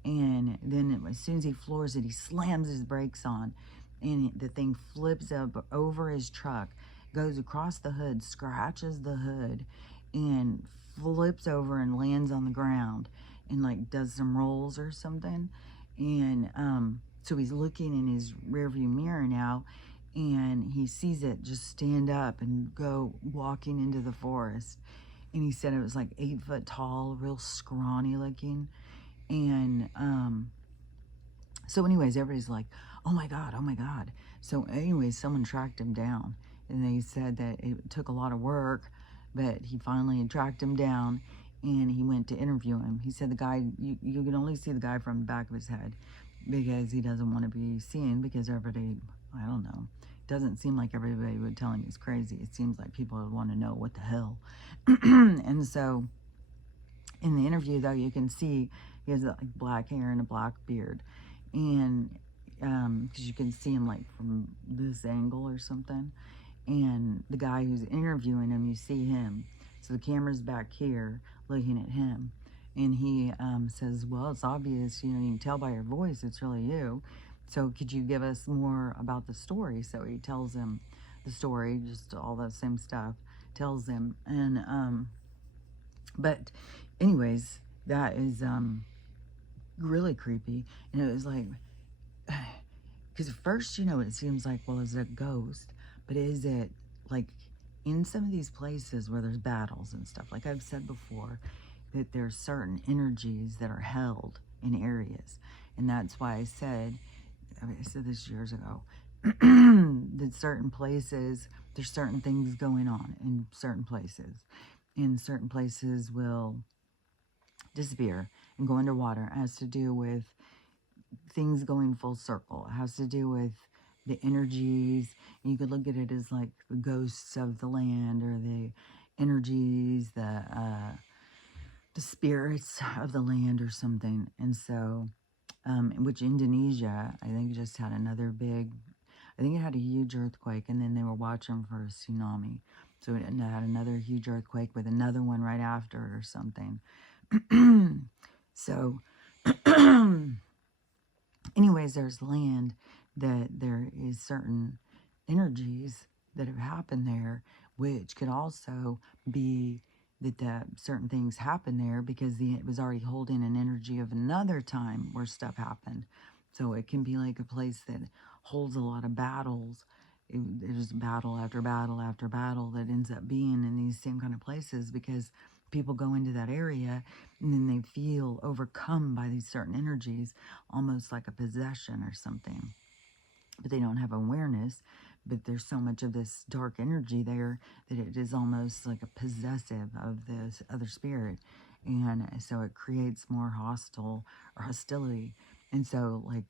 And then as soon as he floors it, he slams his brakes on. And the thing flips up over his truck, goes across the hood, scratches the hood, and flips over and lands on the ground and like does some rolls or something. And so he's looking in his rearview mirror now, and he sees it just stand up and go walking into the forest. And he said it was like 8 foot tall, real scrawny looking. And so anyways, everybody's like, oh my God, oh my God. So anyways, someone tracked him down, and they said that it took a lot of work, but he finally tracked him down, and he went to interview him. He said the guy, you can only see the guy from the back of his head because he doesn't want to be seen, because everybody, I don't know, doesn't seem like everybody would tell him he's crazy. It seems like people would want to know what the hell. And so in the interview, though, you can see he has like black hair and a black beard. And because you can see him like from this angle or something. And the guy who's interviewing him, you see him. So the camera's back here looking at him. And he says, well, it's obvious, you know, you can tell by your voice it's really you. So could you give us more about the story? So he tells him the story, just all that same stuff, tells him. And, but anyways, that is really creepy. And it was like, because at first, you know, it seems like, well, is it a ghost? But is it like in some of these places where there's battles and stuff, like I've said before, that there's certain energies that are held in areas. And that's why I said this years ago, that certain places, there's certain things going on in certain places. And certain places will disappear and go underwater. It has to do with things going full circle. It has to do with the energies. And you could look at it as like the ghosts of the land, or the energies, the spirits of the land or something. And so, which Indonesia, I think, just had another big, I think it had a huge earthquake, and then they were watching for a tsunami. So it had another huge earthquake with another one right after it or something. So, anyways, there's land that there is certain energies that have happened there, which could also be that certain things happen there because it was already holding an energy of another time where stuff happened. So it can be like a place that holds a lot of battles. There's battle after battle after battle that ends up being in these same kind of places because people go into that area and then they feel overcome by these certain energies, almost like a possession or something. But they don't have awareness, but there's so much of this dark energy there that it is almost like a possessive of this other spirit. And so it creates more hostility. And so like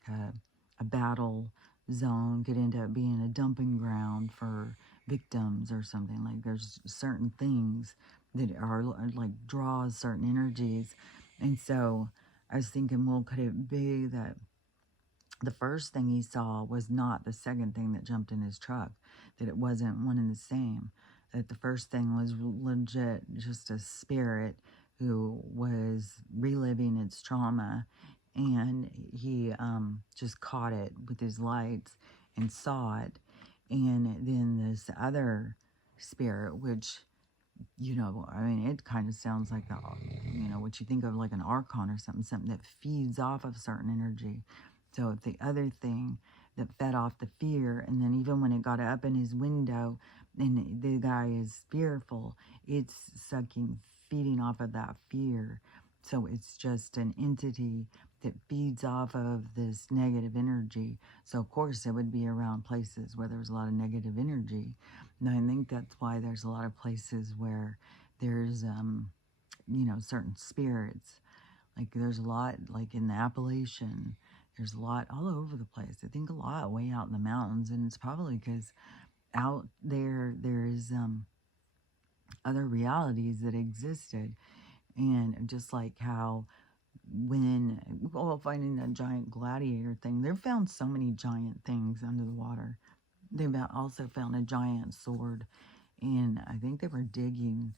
a battle zone could end up being a dumping ground for victims or something. Like there's certain things that are like draws certain energies. And so I was thinking, well, could it be that the first thing he saw was not the second thing that jumped in his truck, that it wasn't one and the same, that the first thing was legit just a spirit who was reliving its trauma, and he just caught it with his lights and saw it. And then this other spirit, which, I mean, it kind of sounds like what you think of like an archon or something that feeds off of certain energy. So if the other thing that fed off the fear, and then even when it got up in his window and the guy is fearful, it's feeding off of that fear. So it's just an entity that feeds off of this negative energy. So of course it would be around places where there's a lot of negative energy. And I think that's why there's a lot of places where there's, certain spirits. Like there's a lot, like in the Appalachian, there's a lot all over the place. I think a lot way out in the mountains, and it's probably because out there there's other realities that existed, and just like how finding that giant gladiator thing, they've found so many giant things under the water. They've also found a giant sword, and I think they were digging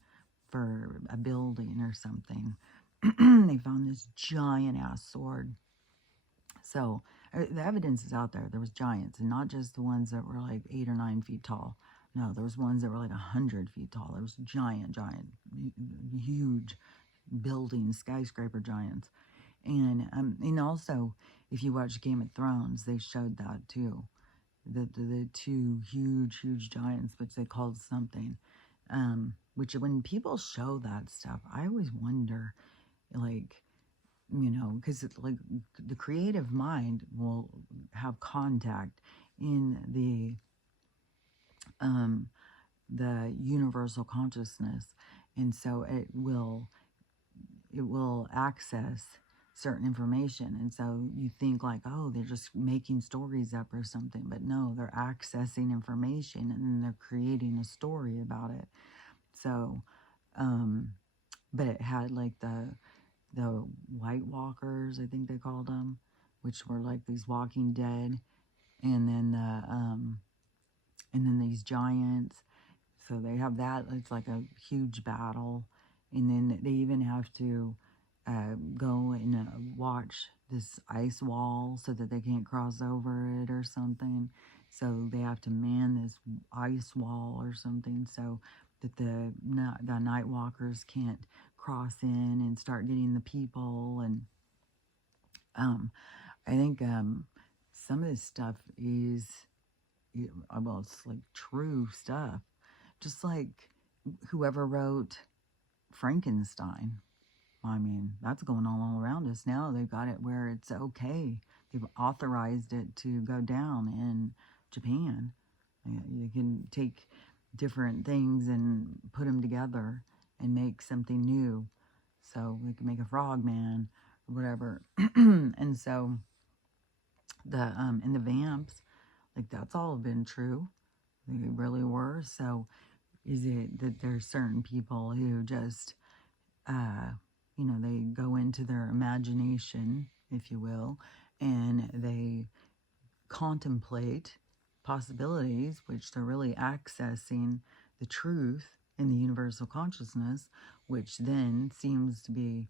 for a building or something. They found this giant ass sword. So the evidence is out there. There was giants, and not just the ones that were like 8 or 9 feet tall. No, there was ones that were like 100 feet tall. There was giant, huge buildings, skyscraper giants. And also, if you watch Game of Thrones, they showed that too. The two huge giants, which they called something. Which when people show that stuff, I always wonder, like, because like the creative mind will have contact in the universal consciousness, and so it will access certain information. And so you think like, oh, they're just making stories up or something, but no, they're accessing information and then they're creating a story about it. So but it had like the White Walkers, I think they called them, which were like these Walking Dead, and then these giants. So they have that. It's like a huge battle, and then they even have to go and watch this ice wall so that they can't cross over it or something. So they have to man this ice wall or something so that the night walkers can't cross in and start getting the people. And I think some of this stuff is, well, it's like true stuff. Just like whoever wrote Frankenstein. I mean, that's going on all around us now. They've got it where it's okay. They've authorized it to go down in Japan. You can take different things and put them together and make something new. So we can make a frogman or whatever. And so and the vamps, like that's all been true. They really were. So is it that there's certain people who just they go into their imagination, if you will, and they contemplate possibilities, which they're really accessing the truth in the universal consciousness, which then seems to be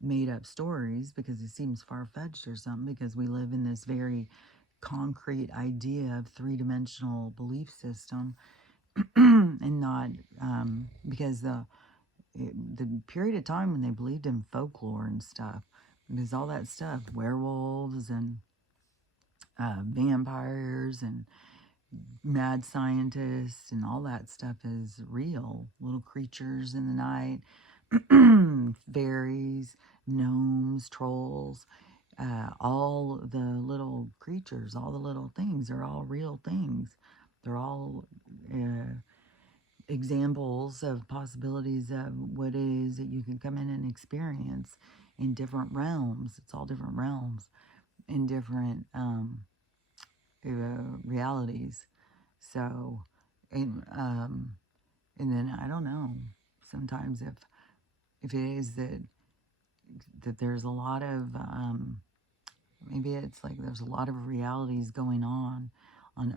made up stories because it seems far-fetched or something, because we live in this very concrete idea of three-dimensional belief system, and not because the period of time when they believed in folklore and stuff, because all that stuff, werewolves and vampires and mad scientists and all that stuff is real. Little creatures in the night, fairies, gnomes, trolls, all the little creatures, all the little things are all real things. They're all examples of possibilities of what it is that you can come in and experience in different realms. It's all different realms in different realities. So, and then I don't know. Sometimes if it is that there's a lot of maybe it's like there's a lot of realities going on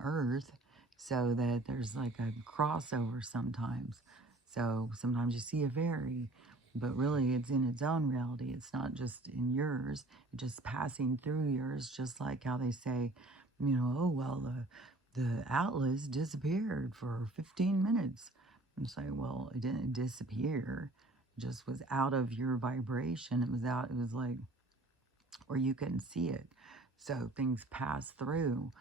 Earth, so that there's like a crossover sometimes. So sometimes you see a fairy, but really it's in its own reality. It's not just in yours. It's just passing through yours, just like how they say, oh, well, the atlas disappeared for 15 minutes. I'm saying, well, it didn't disappear. It just was out of your vibration. It was out, it was like, or you couldn't see it. So things pass through,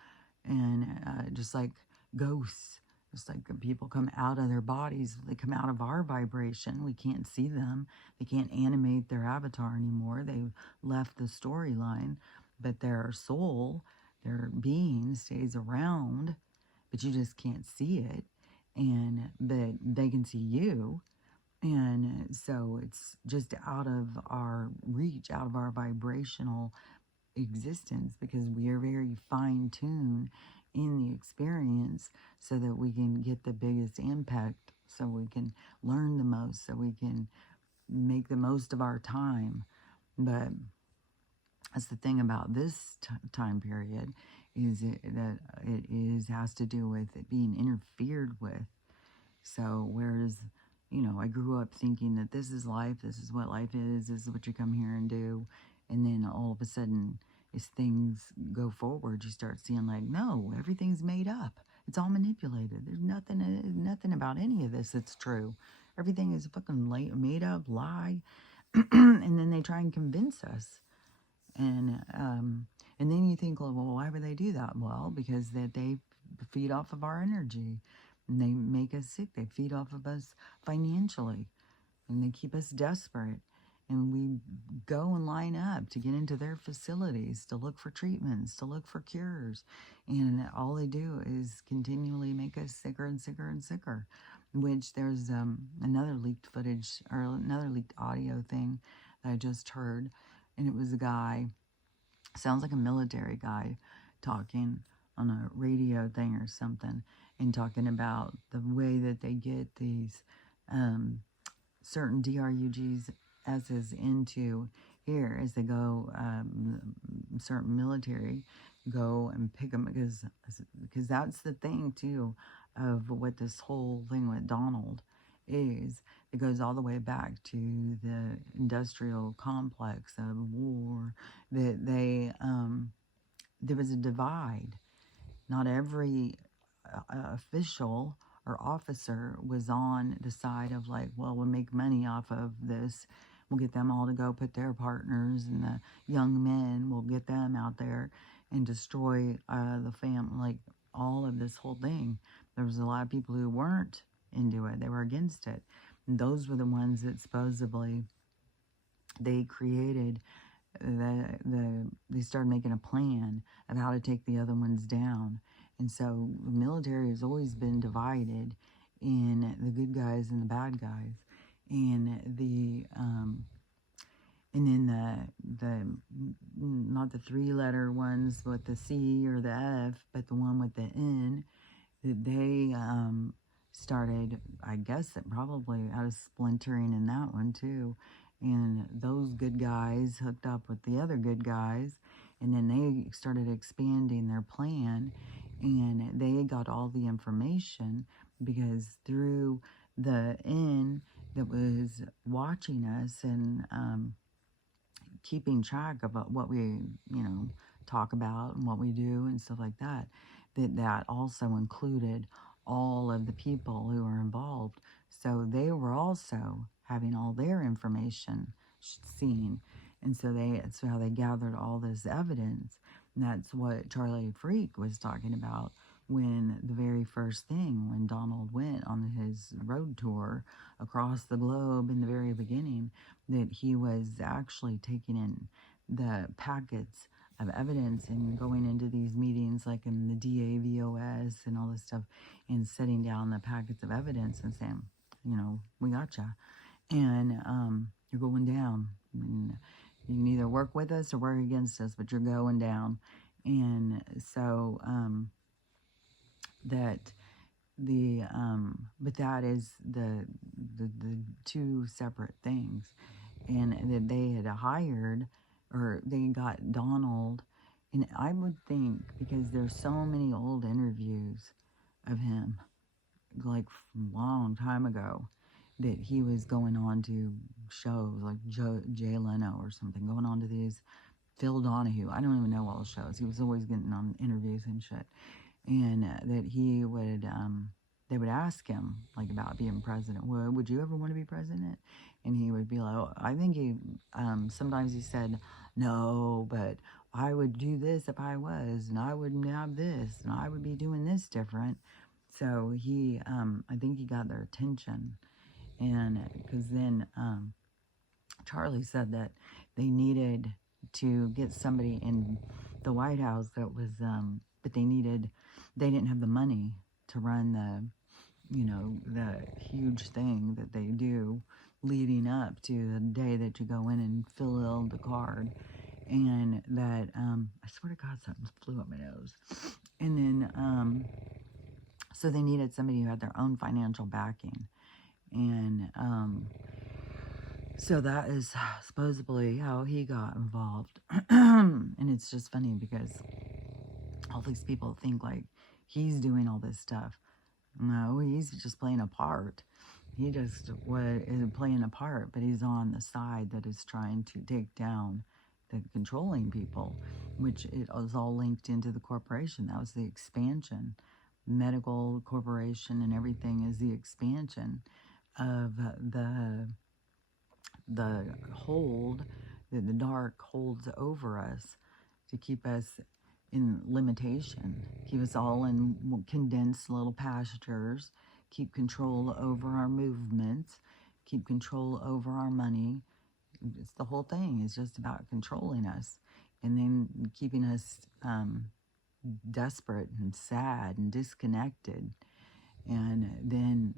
and just like ghosts, just like people come out of their bodies, they come out of our vibration. We can't see them. They can't animate their avatar anymore. They left the storyline, but their soul, their being stays around, but you just can't see it. And but they can see you. And so it's just out of our reach, out of our vibrational existence, because we are very fine tuned in the experience so that we can get the biggest impact, so we can learn the most, so we can make the most of our time. But that's the thing about this time period, is that it has to do with it being interfered with. So whereas, I grew up thinking that this is life, this is what life is, this is what you come here and do. And then all of a sudden, as things go forward, you start seeing like, no, everything's made up. It's all manipulated. There's nothing about any of this that's true. Everything is a fucking made up lie. And then they try and convince us. And then you think, well, why would they do that? Well, because they feed off of our energy. And they make us sick. They feed off of us financially. And they keep us desperate. And we go and line up to get into their facilities, to look for treatments, to look for cures. And all they do is continually make us sicker and sicker and sicker. Which there's another leaked footage, or another leaked audio thing that I just heard. And it was a guy, sounds like a military guy, talking on a radio thing or something, and talking about the way that they get these certain DRUGs S's into here as they go, certain military go and pick them, because that's the thing too of what this whole thing with Donald is. It goes all the way back to the industrial complex of war, that there was a divide. Not every official or officer was on the side of like, well, we'll make money off of this. We'll get them all to go put their partners, and the young men, we'll get them out there and destroy the family, like all of this whole thing. There was a lot of people who weren't into it. They were against it. And those were the ones that supposedly they created, they started making a plan of how to take the other ones down. And so the military has always been divided in the good guys and the bad guys. And then the not the 3-letter ones with the C or the F, but the one with the N, that they started, I guess, that probably out of splintering in that one too. And those good guys hooked up with the other good guys, and then they started expanding their plan, and they got all the information, because through the N that was watching us and keeping track of what we, talk about and what we do and stuff like that, that also included all of the people who were involved. So they were also having all their information seen. And so that's how they gathered all this evidence. And that's what Charlie Freak was talking about when the very first thing, when Donald went on his road tour across the globe in the very beginning, that he was actually taking in the packets of evidence and going into these meetings like in the DAVOS and all this stuff, and setting down the packets of evidence and saying, we gotcha. And you're going down. And you can either work with us or work against us, but you're going down. And so but that is the two separate things. And that they had hired, or they got Donald. And I would think, because there's so many old interviews of him, like from a long time ago, that he was going on to shows like Jay Leno or something, going on to these Phil Donahue. I don't even know all the shows. He was always getting on interviews and shit. and that he would, they would ask him like about being president. Well, would you ever want to be president? And he would be like, oh, I think he, sometimes he said, no, but I would do this if I was, and I wouldn't have this, and I would be doing this different. So he, I think he got their attention. And because then Charlie said that they needed to get somebody in the White House that was, but they didn't have the money to run the huge thing that they do leading up to the day that you go in and fill out the card. And that, I swear to God, something flew up my nose. And then, so they needed somebody who had their own financial backing. And, so that is supposedly how he got involved. And it's just funny because all these people think like he's doing all this stuff. No, he's just playing a part. He just is playing a part, but he's on the side that is trying to take down the controlling people, which it was all linked into the corporation. That was the expansion. Medical corporation and everything is the expansion of the hold that the dark holds over us to keep us in limitation, keep us all in condensed little pastures, keep control over our movements, keep control over our money. It's the whole thing is just about controlling us and then keeping us desperate and sad and disconnected. And then,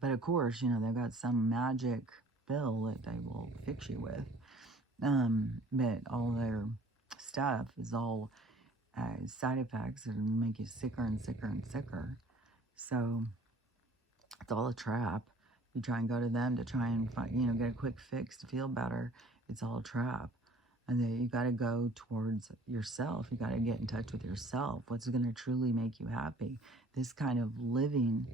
but of course, they've got some magic pill that they will fix you with. But all their stuff is all side effects that make you sicker and sicker and sicker. So it's all a trap. You try and go to them to try and find, get a quick fix to feel better. It's all a trap. And then you got to go towards yourself. You got to get in touch with yourself. What's going to truly make you happy? This kind of living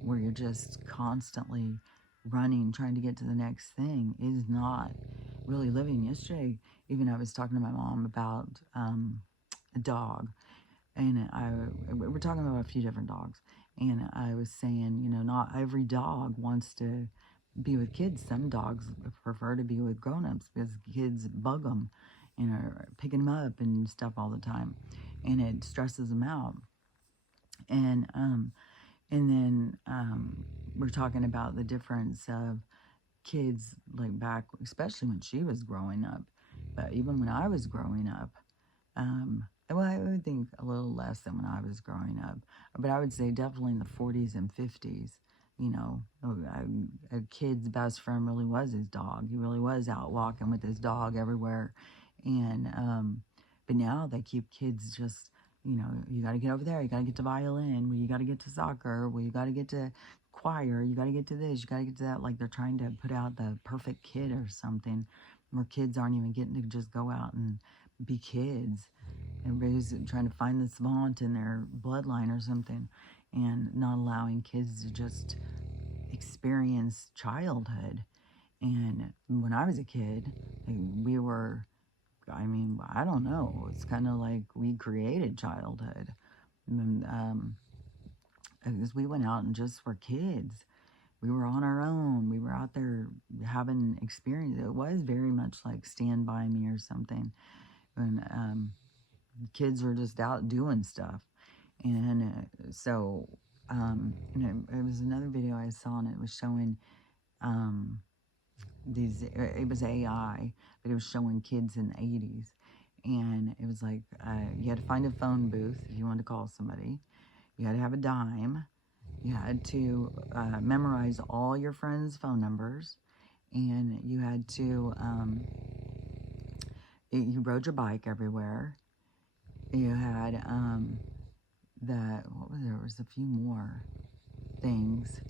where you're just constantly running, trying to get to the next thing is not really living. Yesterday, even I was talking to my mom about a dog, and we're talking about a few different dogs, and I was saying, not every dog wants to be with kids. Some dogs prefer to be with grown-ups because kids bug them and are picking them up and stuff all the time, and it stresses them out. And then we're talking about the difference of kids, like back, especially when she was growing up, but even when I was growing up, well, I would think a little less than when I was growing up, but I would say definitely in the 40s and 50s, a kid's best friend really was his dog. He really was out walking with his dog everywhere. And, but now they keep kids just, you got to get over there. You got to get to violin. Well, you got to get to soccer. Well, you got to get to choir. You got to get to this. You got to get to that. Like they're trying to put out the perfect kid or something where kids aren't even getting to just go out and be kids. Everybody's trying to find the savant in their bloodline or something and not allowing kids to just experience childhood. And when I was a kid, we were, I don't know. It's kind of like we created childhood. Because we went out and just were kids. We were on our own. We were out there having experience. It was very much like Stand By Me or something. When kids were just out doing stuff. And so, it was another video I saw, and it was showing it was AI, but it was showing kids in the 80s. And it was like, you had to find a phone booth if you wanted to call somebody. You had to have a dime. You had to memorize all your friends' phone numbers. And you had to, you rode your bike everywhere. You had, there was a few more things.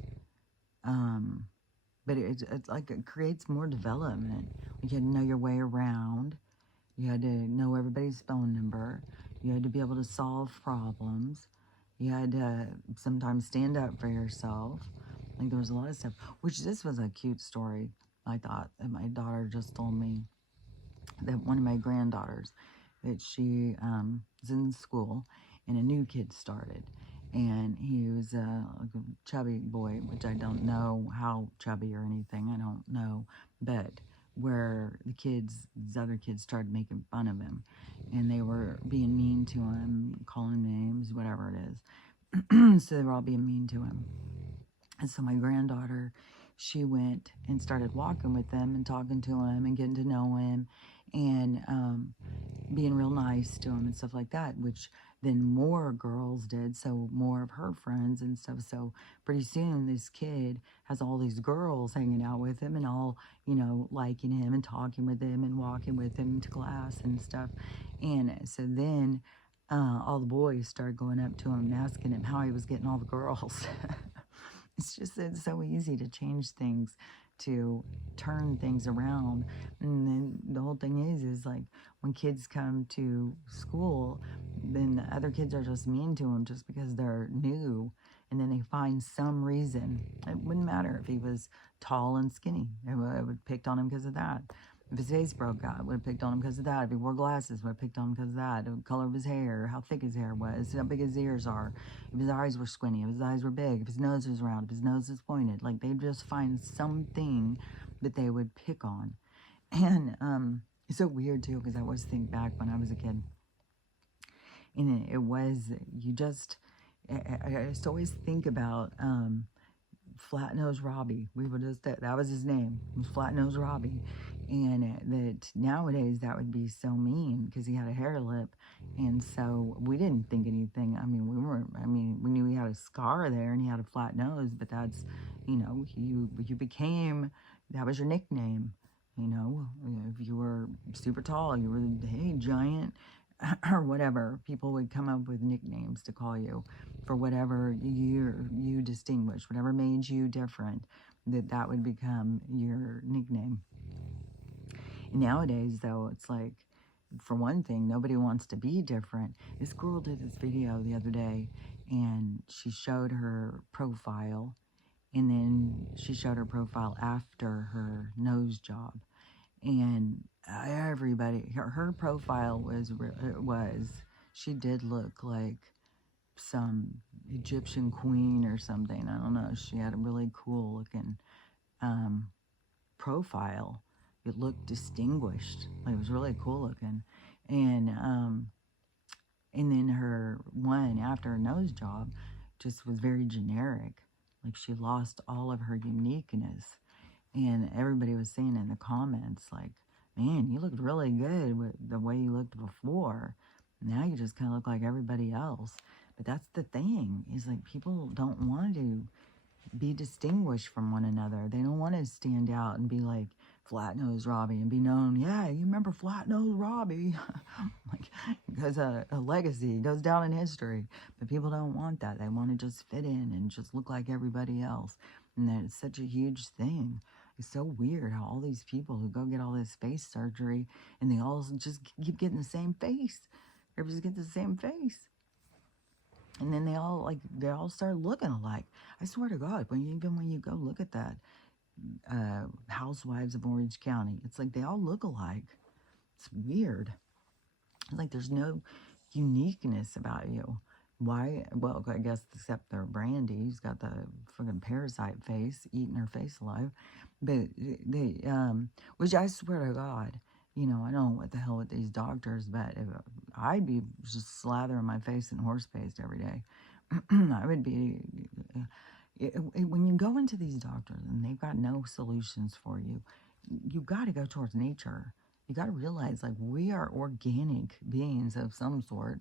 But it's like it creates more development. You had to know your way around. You had to know everybody's phone number. You had to be able to solve problems. You had to sometimes stand up for yourself. Like there was a lot of stuff, which this was a cute story, I thought, that my daughter just told me, that one of my granddaughters, that she was in school, and a new kid started. And he was like a chubby boy, which I don't know how chubby or anything. I don't know. But where these other kids started making fun of him. And they were being mean to him, calling names, whatever it is. So they were all being mean to him. And so my granddaughter, she went and started walking with them and talking to him and getting to know him and being real nice to him and stuff like that, which then more girls did, so more of her friends and stuff. So pretty soon this kid has all these girls hanging out with him and all, liking him and talking with him and walking with him to class and stuff. And so then all the boys started going up to him and asking him how he was getting all the girls. It's so easy to change things, to turn things around. And then the whole thing is like when kids come to school, then the other kids are just mean to them just because they're new. And then they find some reason. It wouldn't matter if he was tall and skinny. It would picked on him because of that. If his face broke out, would have picked on him because of that. If he wore glasses, would have picked on him because of that. The color of his hair, how thick his hair was, how big his ears are, if his eyes were squinty, if his eyes were big, if his nose was round, if his nose was pointed. Like, they'd just find something that they would pick on. And it's so weird, too, because I always think back when I was a kid. And it was, I just always think about Flat Nose Robbie. That was his name. It was Flat Nose Robbie. And that nowadays that would be so mean because he had a hair lip. And so we didn't think anything. We knew he had a scar there and he had a flat nose, but that's, you became, that was your nickname. If you were super tall, you were, hey, giant, or whatever. People would come up with nicknames to call you for whatever you distinguished, whatever made you different, that would become your nickname. And nowadays, though, it's like, for one thing, nobody wants to be different. This girl did this video the other day, and she showed her profile, and then she showed her profile after her nose job. And everybody, her profile was, she did look like some Egyptian queen or something. I don't know. She had a really cool looking profile. It looked distinguished. Like, it was really cool looking. And then her one after her nose job just was very generic. Like, she lost all of her uniqueness. And everybody was saying in the comments, like, man, you looked really good with the way you looked before. Now you just kind of look like everybody else. But that's the thing, is like, people don't want to be distinguished from one another. They don't want to stand out and be like Flat Nose Robbie and be known, yeah, you remember Flat Nose Robbie? Like, because a legacy goes down in history. But people don't want that. They want to just fit in and just look like everybody else. And that it's such a huge thing. It's so weird how all these people who go get all this face surgery and they all just keep getting the same face. Everybody gets the same face. And then they all start looking alike. I swear to God, even when you go look at that Housewives of Orange County, it's like they all look alike. It's weird. It's like there's no uniqueness about you. Why? Well, I guess except for Brandy, who's got the fucking parasite face, eating her face alive. But which I swear to God, I don't know what the hell with these doctors, but I'd be just slathering my face in horse paste every day. I would be, when you go into these doctors and they've got no solutions for you, you got to go towards nature. You got to realize, like, we are organic beings of some sort.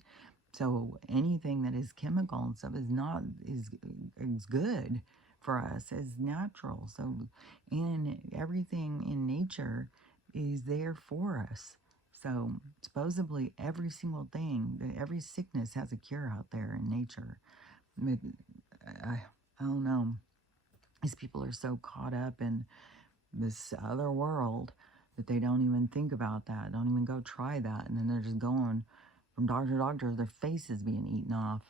So anything that is chemical and stuff is good for us, as natural. So, and everything in nature is there for us. So supposedly every single thing, every sickness has a cure out there in nature. But I don't know. These people are so caught up in this other world that they don't even think about that. Don't even go try that. And then they're just going from doctor to doctor, their face is being eaten off.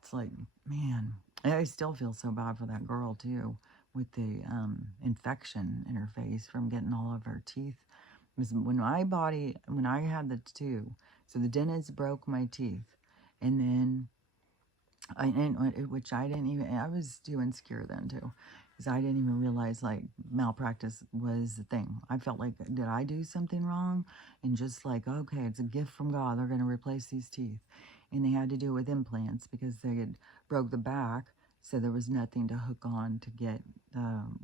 It's like, man, I still feel so bad for that girl too, with the infection in her face from getting all of her teeth. When I had the two, so the dentist broke my teeth, and then which I didn't even, I was too insecure then too, because I didn't even realize like malpractice was the thing. I felt like, did I do something wrong? And just like, okay, it's a gift from God. They're going to replace these teeth. And they had to do it with implants because they had broke the back. So there was nothing to hook on to get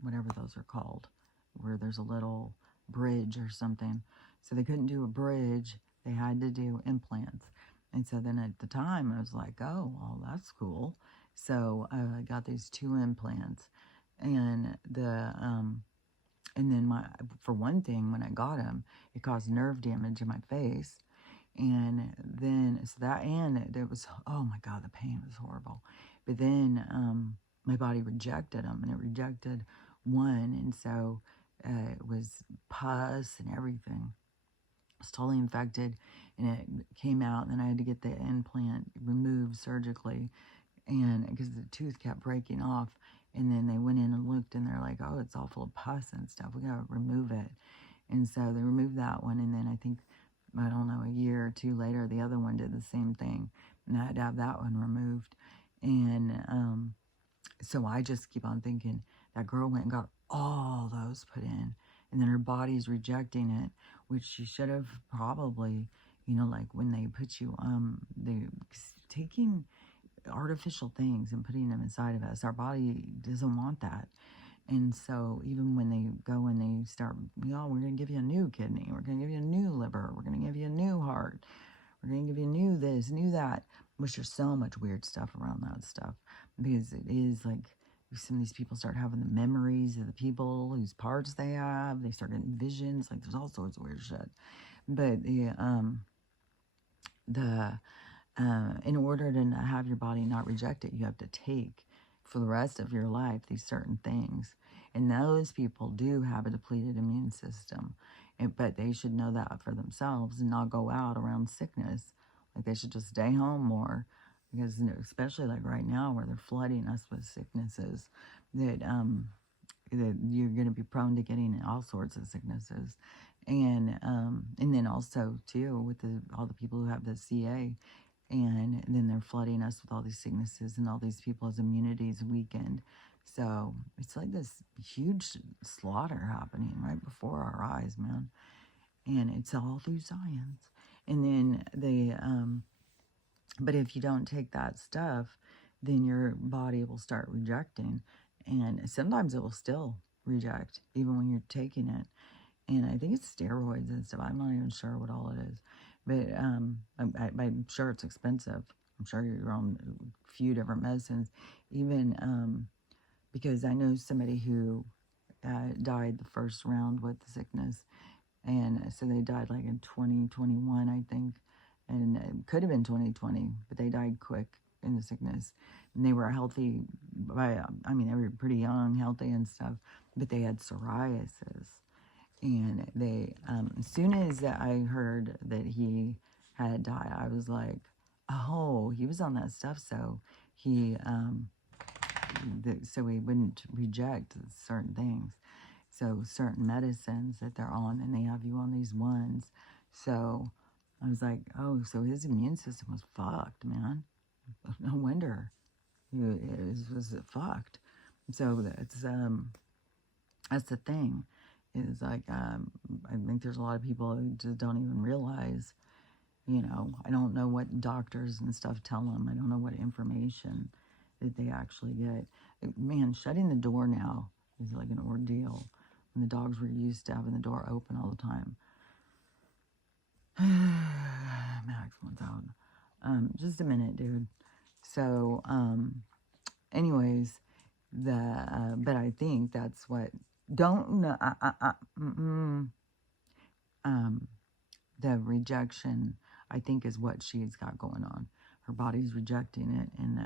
whatever those are called, where there's a little bridge or something. So they couldn't do a bridge. They had to do implants. And so then at the time, I was like, oh, well, that's cool. So I got these 2 implants. And and then for one thing, when I got them, it caused nerve damage in my face. And then, so that, and it was, oh my God, the pain was horrible. But then my body rejected them, and it rejected one. And so it was pus and everything. Was totally infected, and it came out, and then I had to get the implant removed surgically, and because the tooth kept breaking off. And then they went in and looked, and they're like, oh, it's all full of pus and stuff, we gotta remove it. And so they removed that one, and then I think, I don't know, a year or 2 later, the other one did the same thing, and I had to have that one removed. And so I just keep on thinking, that girl went and got all those put in, and then her body's rejecting it, which she should have probably, like when they put you, they taking artificial things and putting them inside of us. Our body doesn't want that. And so even when they go and they start, we're going to give you a new kidney, we're going to give you a new liver, we're going to give you a new heart, we're going to give you new this, new that, which there's so much weird stuff around that stuff, because it is like some of these people start having the memories of the people whose parts they have. They start getting visions. Like there's all sorts of weird shit. But in order to have your body not reject it, you have to take for the rest of your life these certain things. And those people do have a depleted immune system. But they should know that for themselves and not go out around sickness. Like they should just stay home more, because especially like right now where they're flooding us with sicknesses, that that you're going to be prone to getting all sorts of sicknesses. And then also too with all the people who have the CA, and then they're flooding us with all these sicknesses, and all these people's immunities weakened. So it's like this huge slaughter happening right before our eyes, man. And it's all through science. And then but if you don't take that stuff, then your body will start rejecting. And sometimes it will still reject, even when you're taking it. And I think it's steroids and stuff. I'm not even sure what all it is. But I'm sure it's expensive. I'm sure you're on a few different medicines. Even because I know somebody who died the first round with the sickness. And so they died like in 2021, I think. And it could have been 2020, but they died quick in the sickness. And they were healthy they were pretty young, healthy and stuff, but they had psoriasis. And they, as soon as I heard that he had died, I was like, oh, he was on that stuff. So so he wouldn't reject certain things. So certain medicines that they're on, and they have you on these ones. So I was like, oh, so his immune system was fucked, man. No wonder it was fucked. So that's the thing. Is like I think there's a lot of people who just don't even realize. I don't know what doctors and stuff tell them. I don't know what information that they actually get. Man, shutting the door now is like an ordeal. When the dogs were used to having the door open all the time. Max wants out. Just a minute, dude. So, anyways, but I think that's what, don't know, the rejection, I think, is what she's got going on. Her body's rejecting it, and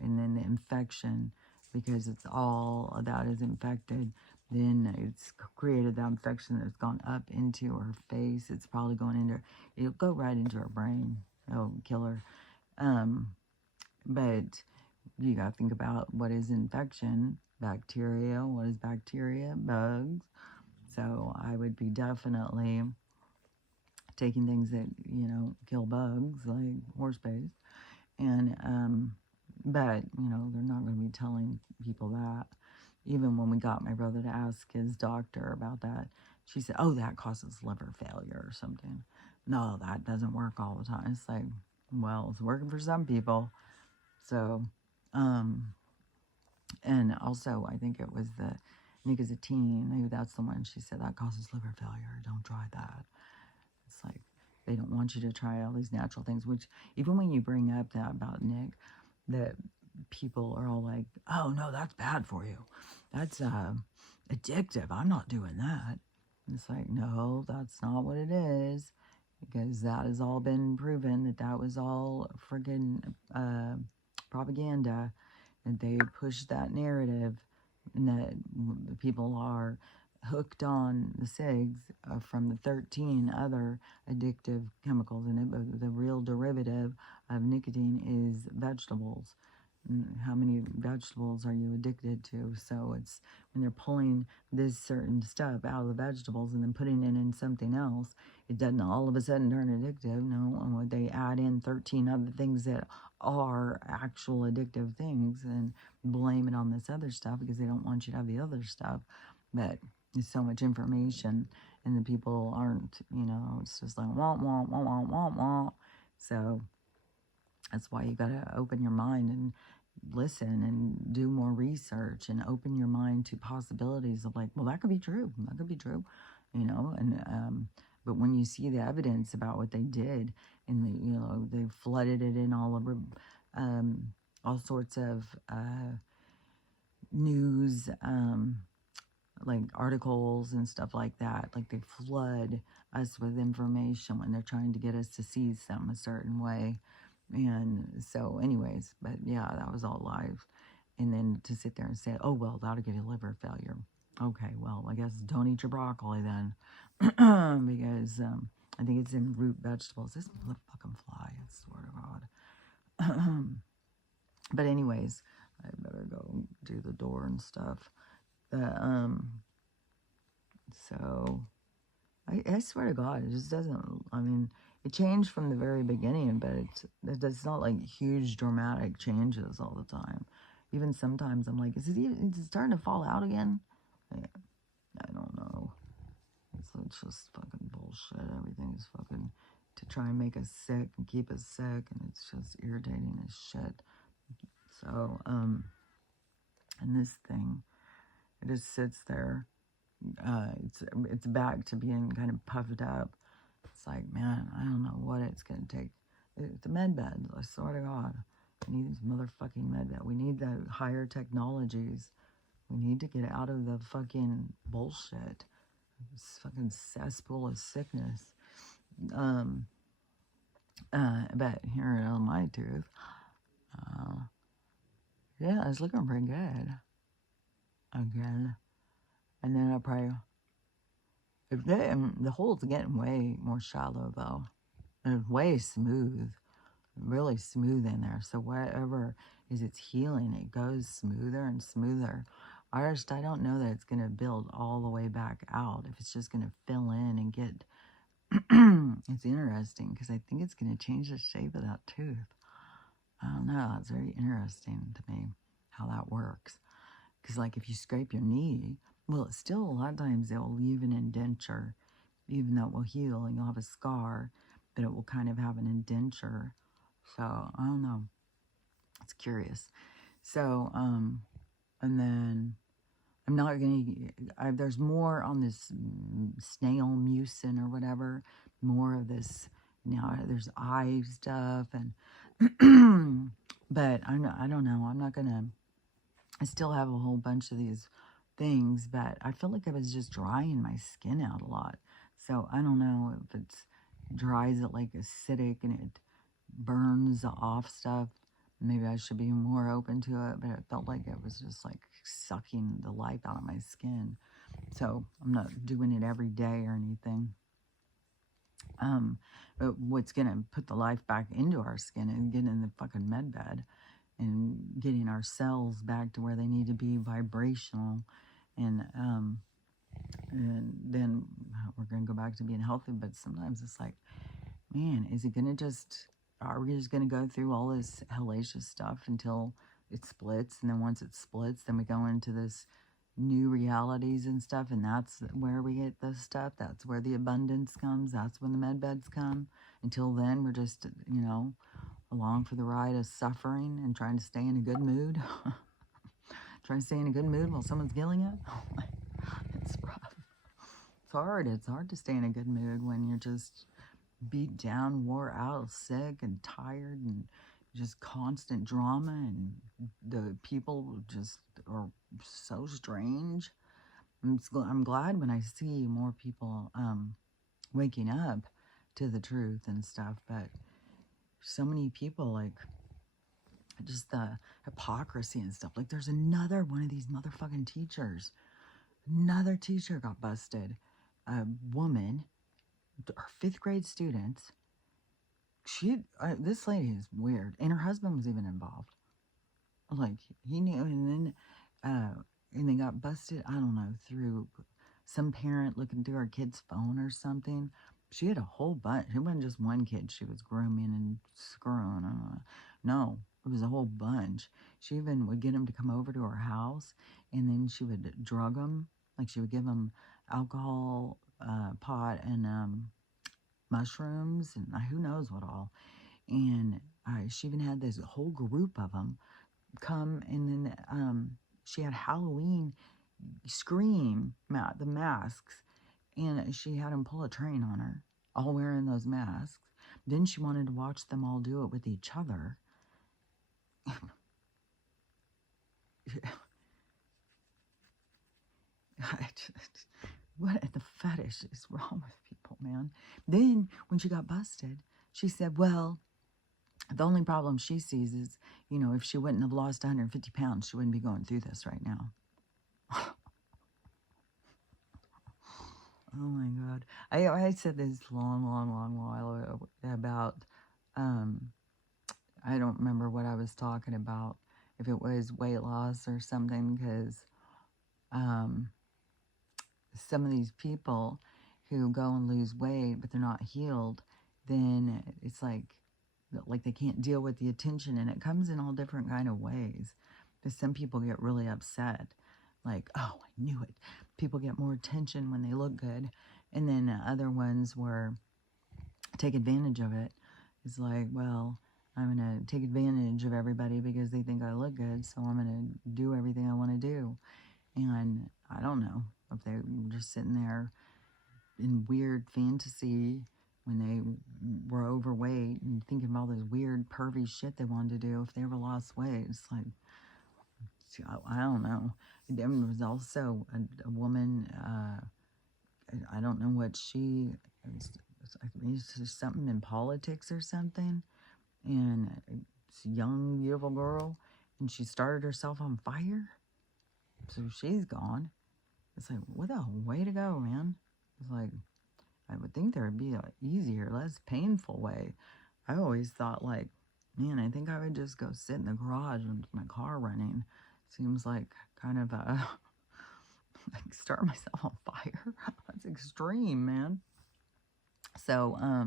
then the infection, because it's all that is infected, then it's created that infection that's gone up into her face. It's probably going into, it'll go right into her brain. It'll kill her. But you got to think about what is infection. Bacteria. What is bacteria? Bugs. So I would be definitely taking things that, kill bugs, like horse base. And But, they're not going to be telling people that. Even when we got my brother to ask his doctor about that, she said, oh, that causes liver failure or something. No, that doesn't work all the time. It's like, well, it's working for some people. So, and also, I think it was the nicotine. Maybe that's the one she said that causes liver failure. Don't try that. It's like they don't want you to try all these natural things, which even when you bring up that about Nick, that people are all like, oh, no, that's bad for you. That's addictive. I'm not doing that. And it's like, no, that's not what it is. Because that has all been proven that was all friggin' propaganda. And they push that narrative and that people are hooked on the cigs from the 13 other addictive chemicals in it, but the real derivative of nicotine is vegetables. How many vegetables are you addicted to? So it's when they're pulling this certain stuff out of the vegetables and then putting it in something else, it doesn't all of a sudden turn addictive. No, and they add in 13 other things that are actual addictive things and blame it on this other stuff because they don't want you to have the other stuff. But there's so much information and the people aren't, it's just like, wah, wah, wah, wah, wah, wah. So that's why you got to open your mind and listen and do more research and open your mind to possibilities of like, well, that could be true. That could be true, and, but when you see the evidence about what they did and they flooded it in all sorts of, news, like articles and stuff like that, like they flood us with information when they're trying to get us to see some a certain way. And so, anyways, but yeah, that was all live. And then to sit there and say, oh, well, that'll give you liver failure. Okay, well, I guess don't eat your broccoli then. Because I think it's in root vegetables. This fucking fly, I swear to God. But anyways, I better go do the door and stuff. So I swear to God, it just doesn't. I mean, it changed from the very beginning, but it's not like huge dramatic changes all the time. Even sometimes I'm like, is it starting to fall out again? I don't know. It's just fucking bullshit. Everything is fucking to try and make us sick and keep us sick, and it's just irritating as shit. So, and this thing, it just sits there. It's back to being kind of puffed up. It's like, man, I don't know what it's going to take. It's a med bed, I swear to God. We need this motherfucking med bed. We need the higher technologies. We need to get out of the fucking bullshit. This fucking cesspool of sickness. But here on my tooth, yeah, it's looking pretty good. Again. And then I probably, the hole's getting way more shallow though. And it's way smooth. Really smooth in there. So whatever is it's healing, it goes smoother and smoother. I don't know that it's going to build all the way back out. If it's just going to fill in and get, it's interesting because I think it's going to change the shape of that tooth. I don't know. It's very interesting to me how that works. Because like if you scrape your knee, well, it's still a lot of times it will leave an indenture, even though it will heal and you'll have a scar, but it will kind of have an indenture. So, I don't know. It's curious. So, and then I'm not going to, there's more on this snail mucin or whatever, more of this, there's eye stuff and, but I don't know. I'm not going to, I still have a whole bunch of these things, but I feel like I was just drying my skin out a lot. So, I don't know if it's dries it like acidic and it burns off stuff. Maybe I should be more open to it, but it felt like it was just like sucking the life out of my skin. So I'm not doing it every day or anything. But what's going to put the life back into our skin and get in the fucking med bed and getting our cells back to where they need to be vibrational. And then we're going to go back to being healthy. But sometimes it's like, man, is it going to just are we just going to go through all this hellacious stuff until it splits? And then once it splits, then we go into this new realities and stuff. And that's where we get the stuff. That's where the abundance comes. That's when the med beds come. Until then, we're just, along for the ride of suffering and trying to stay in a good mood. Trying to stay in a good mood while someone's killing it. It's rough. It's hard. It's hard to stay in a good mood when you're just beat down, wore out, sick and tired, and just constant drama, and the people just are so strange. I'm glad when I see more people waking up to the truth and stuff, but so many people, like, just the hypocrisy and stuff. Like, there's another one of these motherfucking teachers. Another teacher got busted. A woman, her 5th grade students. This lady is weird, and her husband was even involved. Like, he knew, and they got busted. I don't know, through some parent looking through her kid's phone or something. She had a whole bunch. It wasn't just one kid she was grooming and screwing. No, it was a whole bunch. She even would get him to come over to her house, and then she would drug them. Like, she would give them alcohol, pot, and mushrooms, and who knows what all. And she even had this whole group of them come, and then she had Halloween Scream the masks, and she had them pull a train on her, all wearing those masks. Then she wanted to watch them all do it with each other. What the fetish is wrong with people, man? Then when she got busted, she said, well, the only problem she sees is, if she wouldn't have lost 150 pounds, she wouldn't be going through this right now. Oh my God. I said this long while ago about, I don't remember what I was talking about, if it was weight loss or something, because some of these people who go and lose weight, but they're not healed, then it's like they can't deal with the attention, and it comes in all different kind of ways. Because some people get really upset, like, oh, I knew it. People get more attention when they look good, and then other ones where take advantage of it. It's like, well, I'm going to take advantage of everybody because they think I look good, so I'm going to do everything I want to do. And I don't know if they were just sitting there in weird fantasy when they were overweight and thinking of all this weird pervy shit they wanted to do if they ever lost weight. It's like, I don't know. There was also a woman, I don't know what she, it's something in politics or something, and it's a young, beautiful girl, and she started herself on fire, so she's gone. It's like, what a way to go, man. It's like, I would think there would be an easier, less painful way. I always thought, like, man, I think I would just go sit in the garage with my car running. Seems like kind of like start myself on fire. That's extreme, man. So, I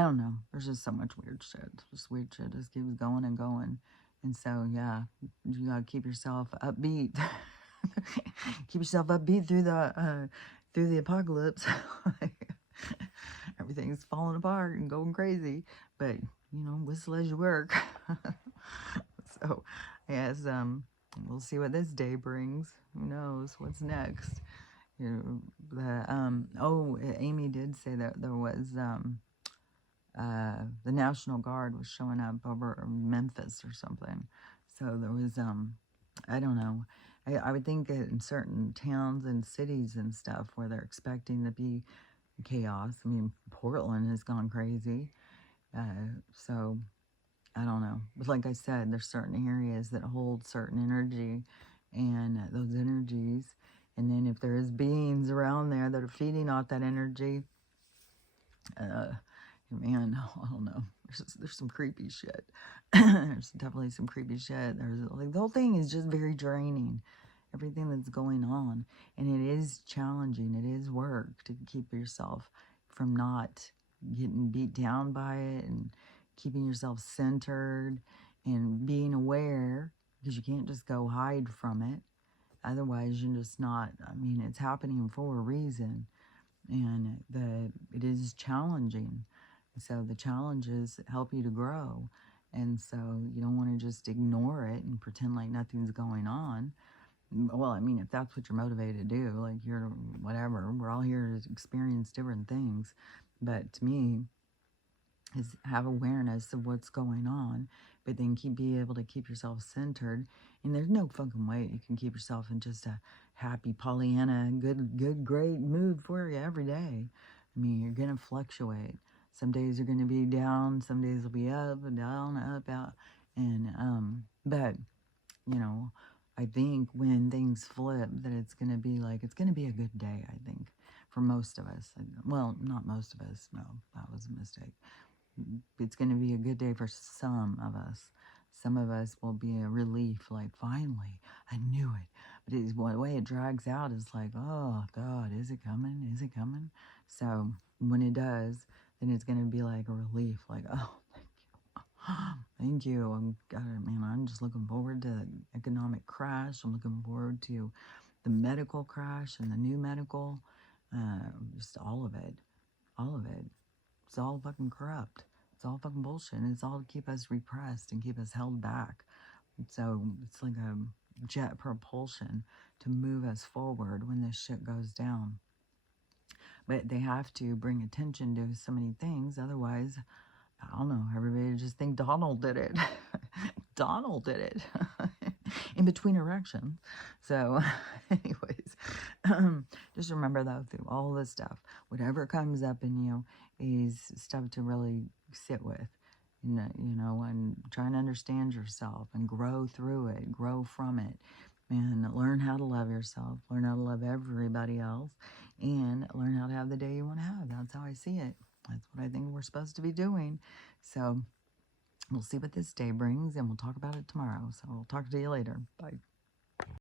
don't know. There's just so much weird shit. Just weird shit just keeps going and going. And so, yeah, you gotta keep yourself upbeat. Keep yourself upbeat through the apocalypse. Everything's falling apart and going crazy, but whistle as you work. So, yes, we'll see what this day brings. Who knows what's next? Amy did say that there was the National Guard was showing up over Memphis or something. So there was I don't know. I would think that in certain towns and cities and stuff where they're expecting to be chaos. I mean, Portland has gone crazy. So, I don't know. But like I said, there's certain areas that hold certain energy, and those energies, and then if there's beings around there that are feeding off that energy, man, I don't know. There's some creepy shit. There's definitely some creepy shit. There's like the whole thing is just very draining. Everything that's going on, and it is challenging. It is work to keep yourself from not getting beat down by it and keeping yourself centered and being aware, because you can't just go hide from it. Otherwise, you're just not, I mean, it's happening for a reason. And it is challenging. So the challenges help you to grow. And so you don't want to just ignore it and pretend like nothing's going on. Well, I mean, if that's what you're motivated to do, like you're whatever, we're all here to experience different things. But to me, is have awareness of what's going on, but then be able to keep yourself centered. And there's no fucking way you can keep yourself in just a happy Pollyanna, great mood for you every day. I mean, you're gonna fluctuate. Some days are gonna be down, some days will be up and down, up, out, and but you know, I think when things flip, that it's gonna be like it's gonna be a good day. I think for most of us. Well, not most of us. No, that was a mistake. It's going to be a good day for some of us. Some of us will be a relief, like, finally, I knew it. But it's, the way it drags out is like, oh, God, is it coming? Is it coming? So when it does, then it's going to be like a relief, like, oh, thank you. I'm just looking forward to the economic crash. I'm looking forward to the medical crash and the new medical, just all of it. All of it. It's all fucking corrupt. It's all fucking bullshit. And it's all to keep us repressed and keep us held back. So it's like a jet propulsion to move us forward when this shit goes down. But they have to bring attention to so many things. Otherwise, I don't know, everybody just think Donald did it. Donald did it. In between erections. So, anyways, just remember though, through all this stuff, whatever comes up in you is stuff to really sit with. And try and understand yourself and grow through it, grow from it, and learn how to love yourself, learn how to love everybody else, and learn how to have the day you want to have. That's how I see it. That's what I think we're supposed to be doing. So we'll see what this day brings, and we'll talk about it tomorrow. So we'll talk to you later. Bye.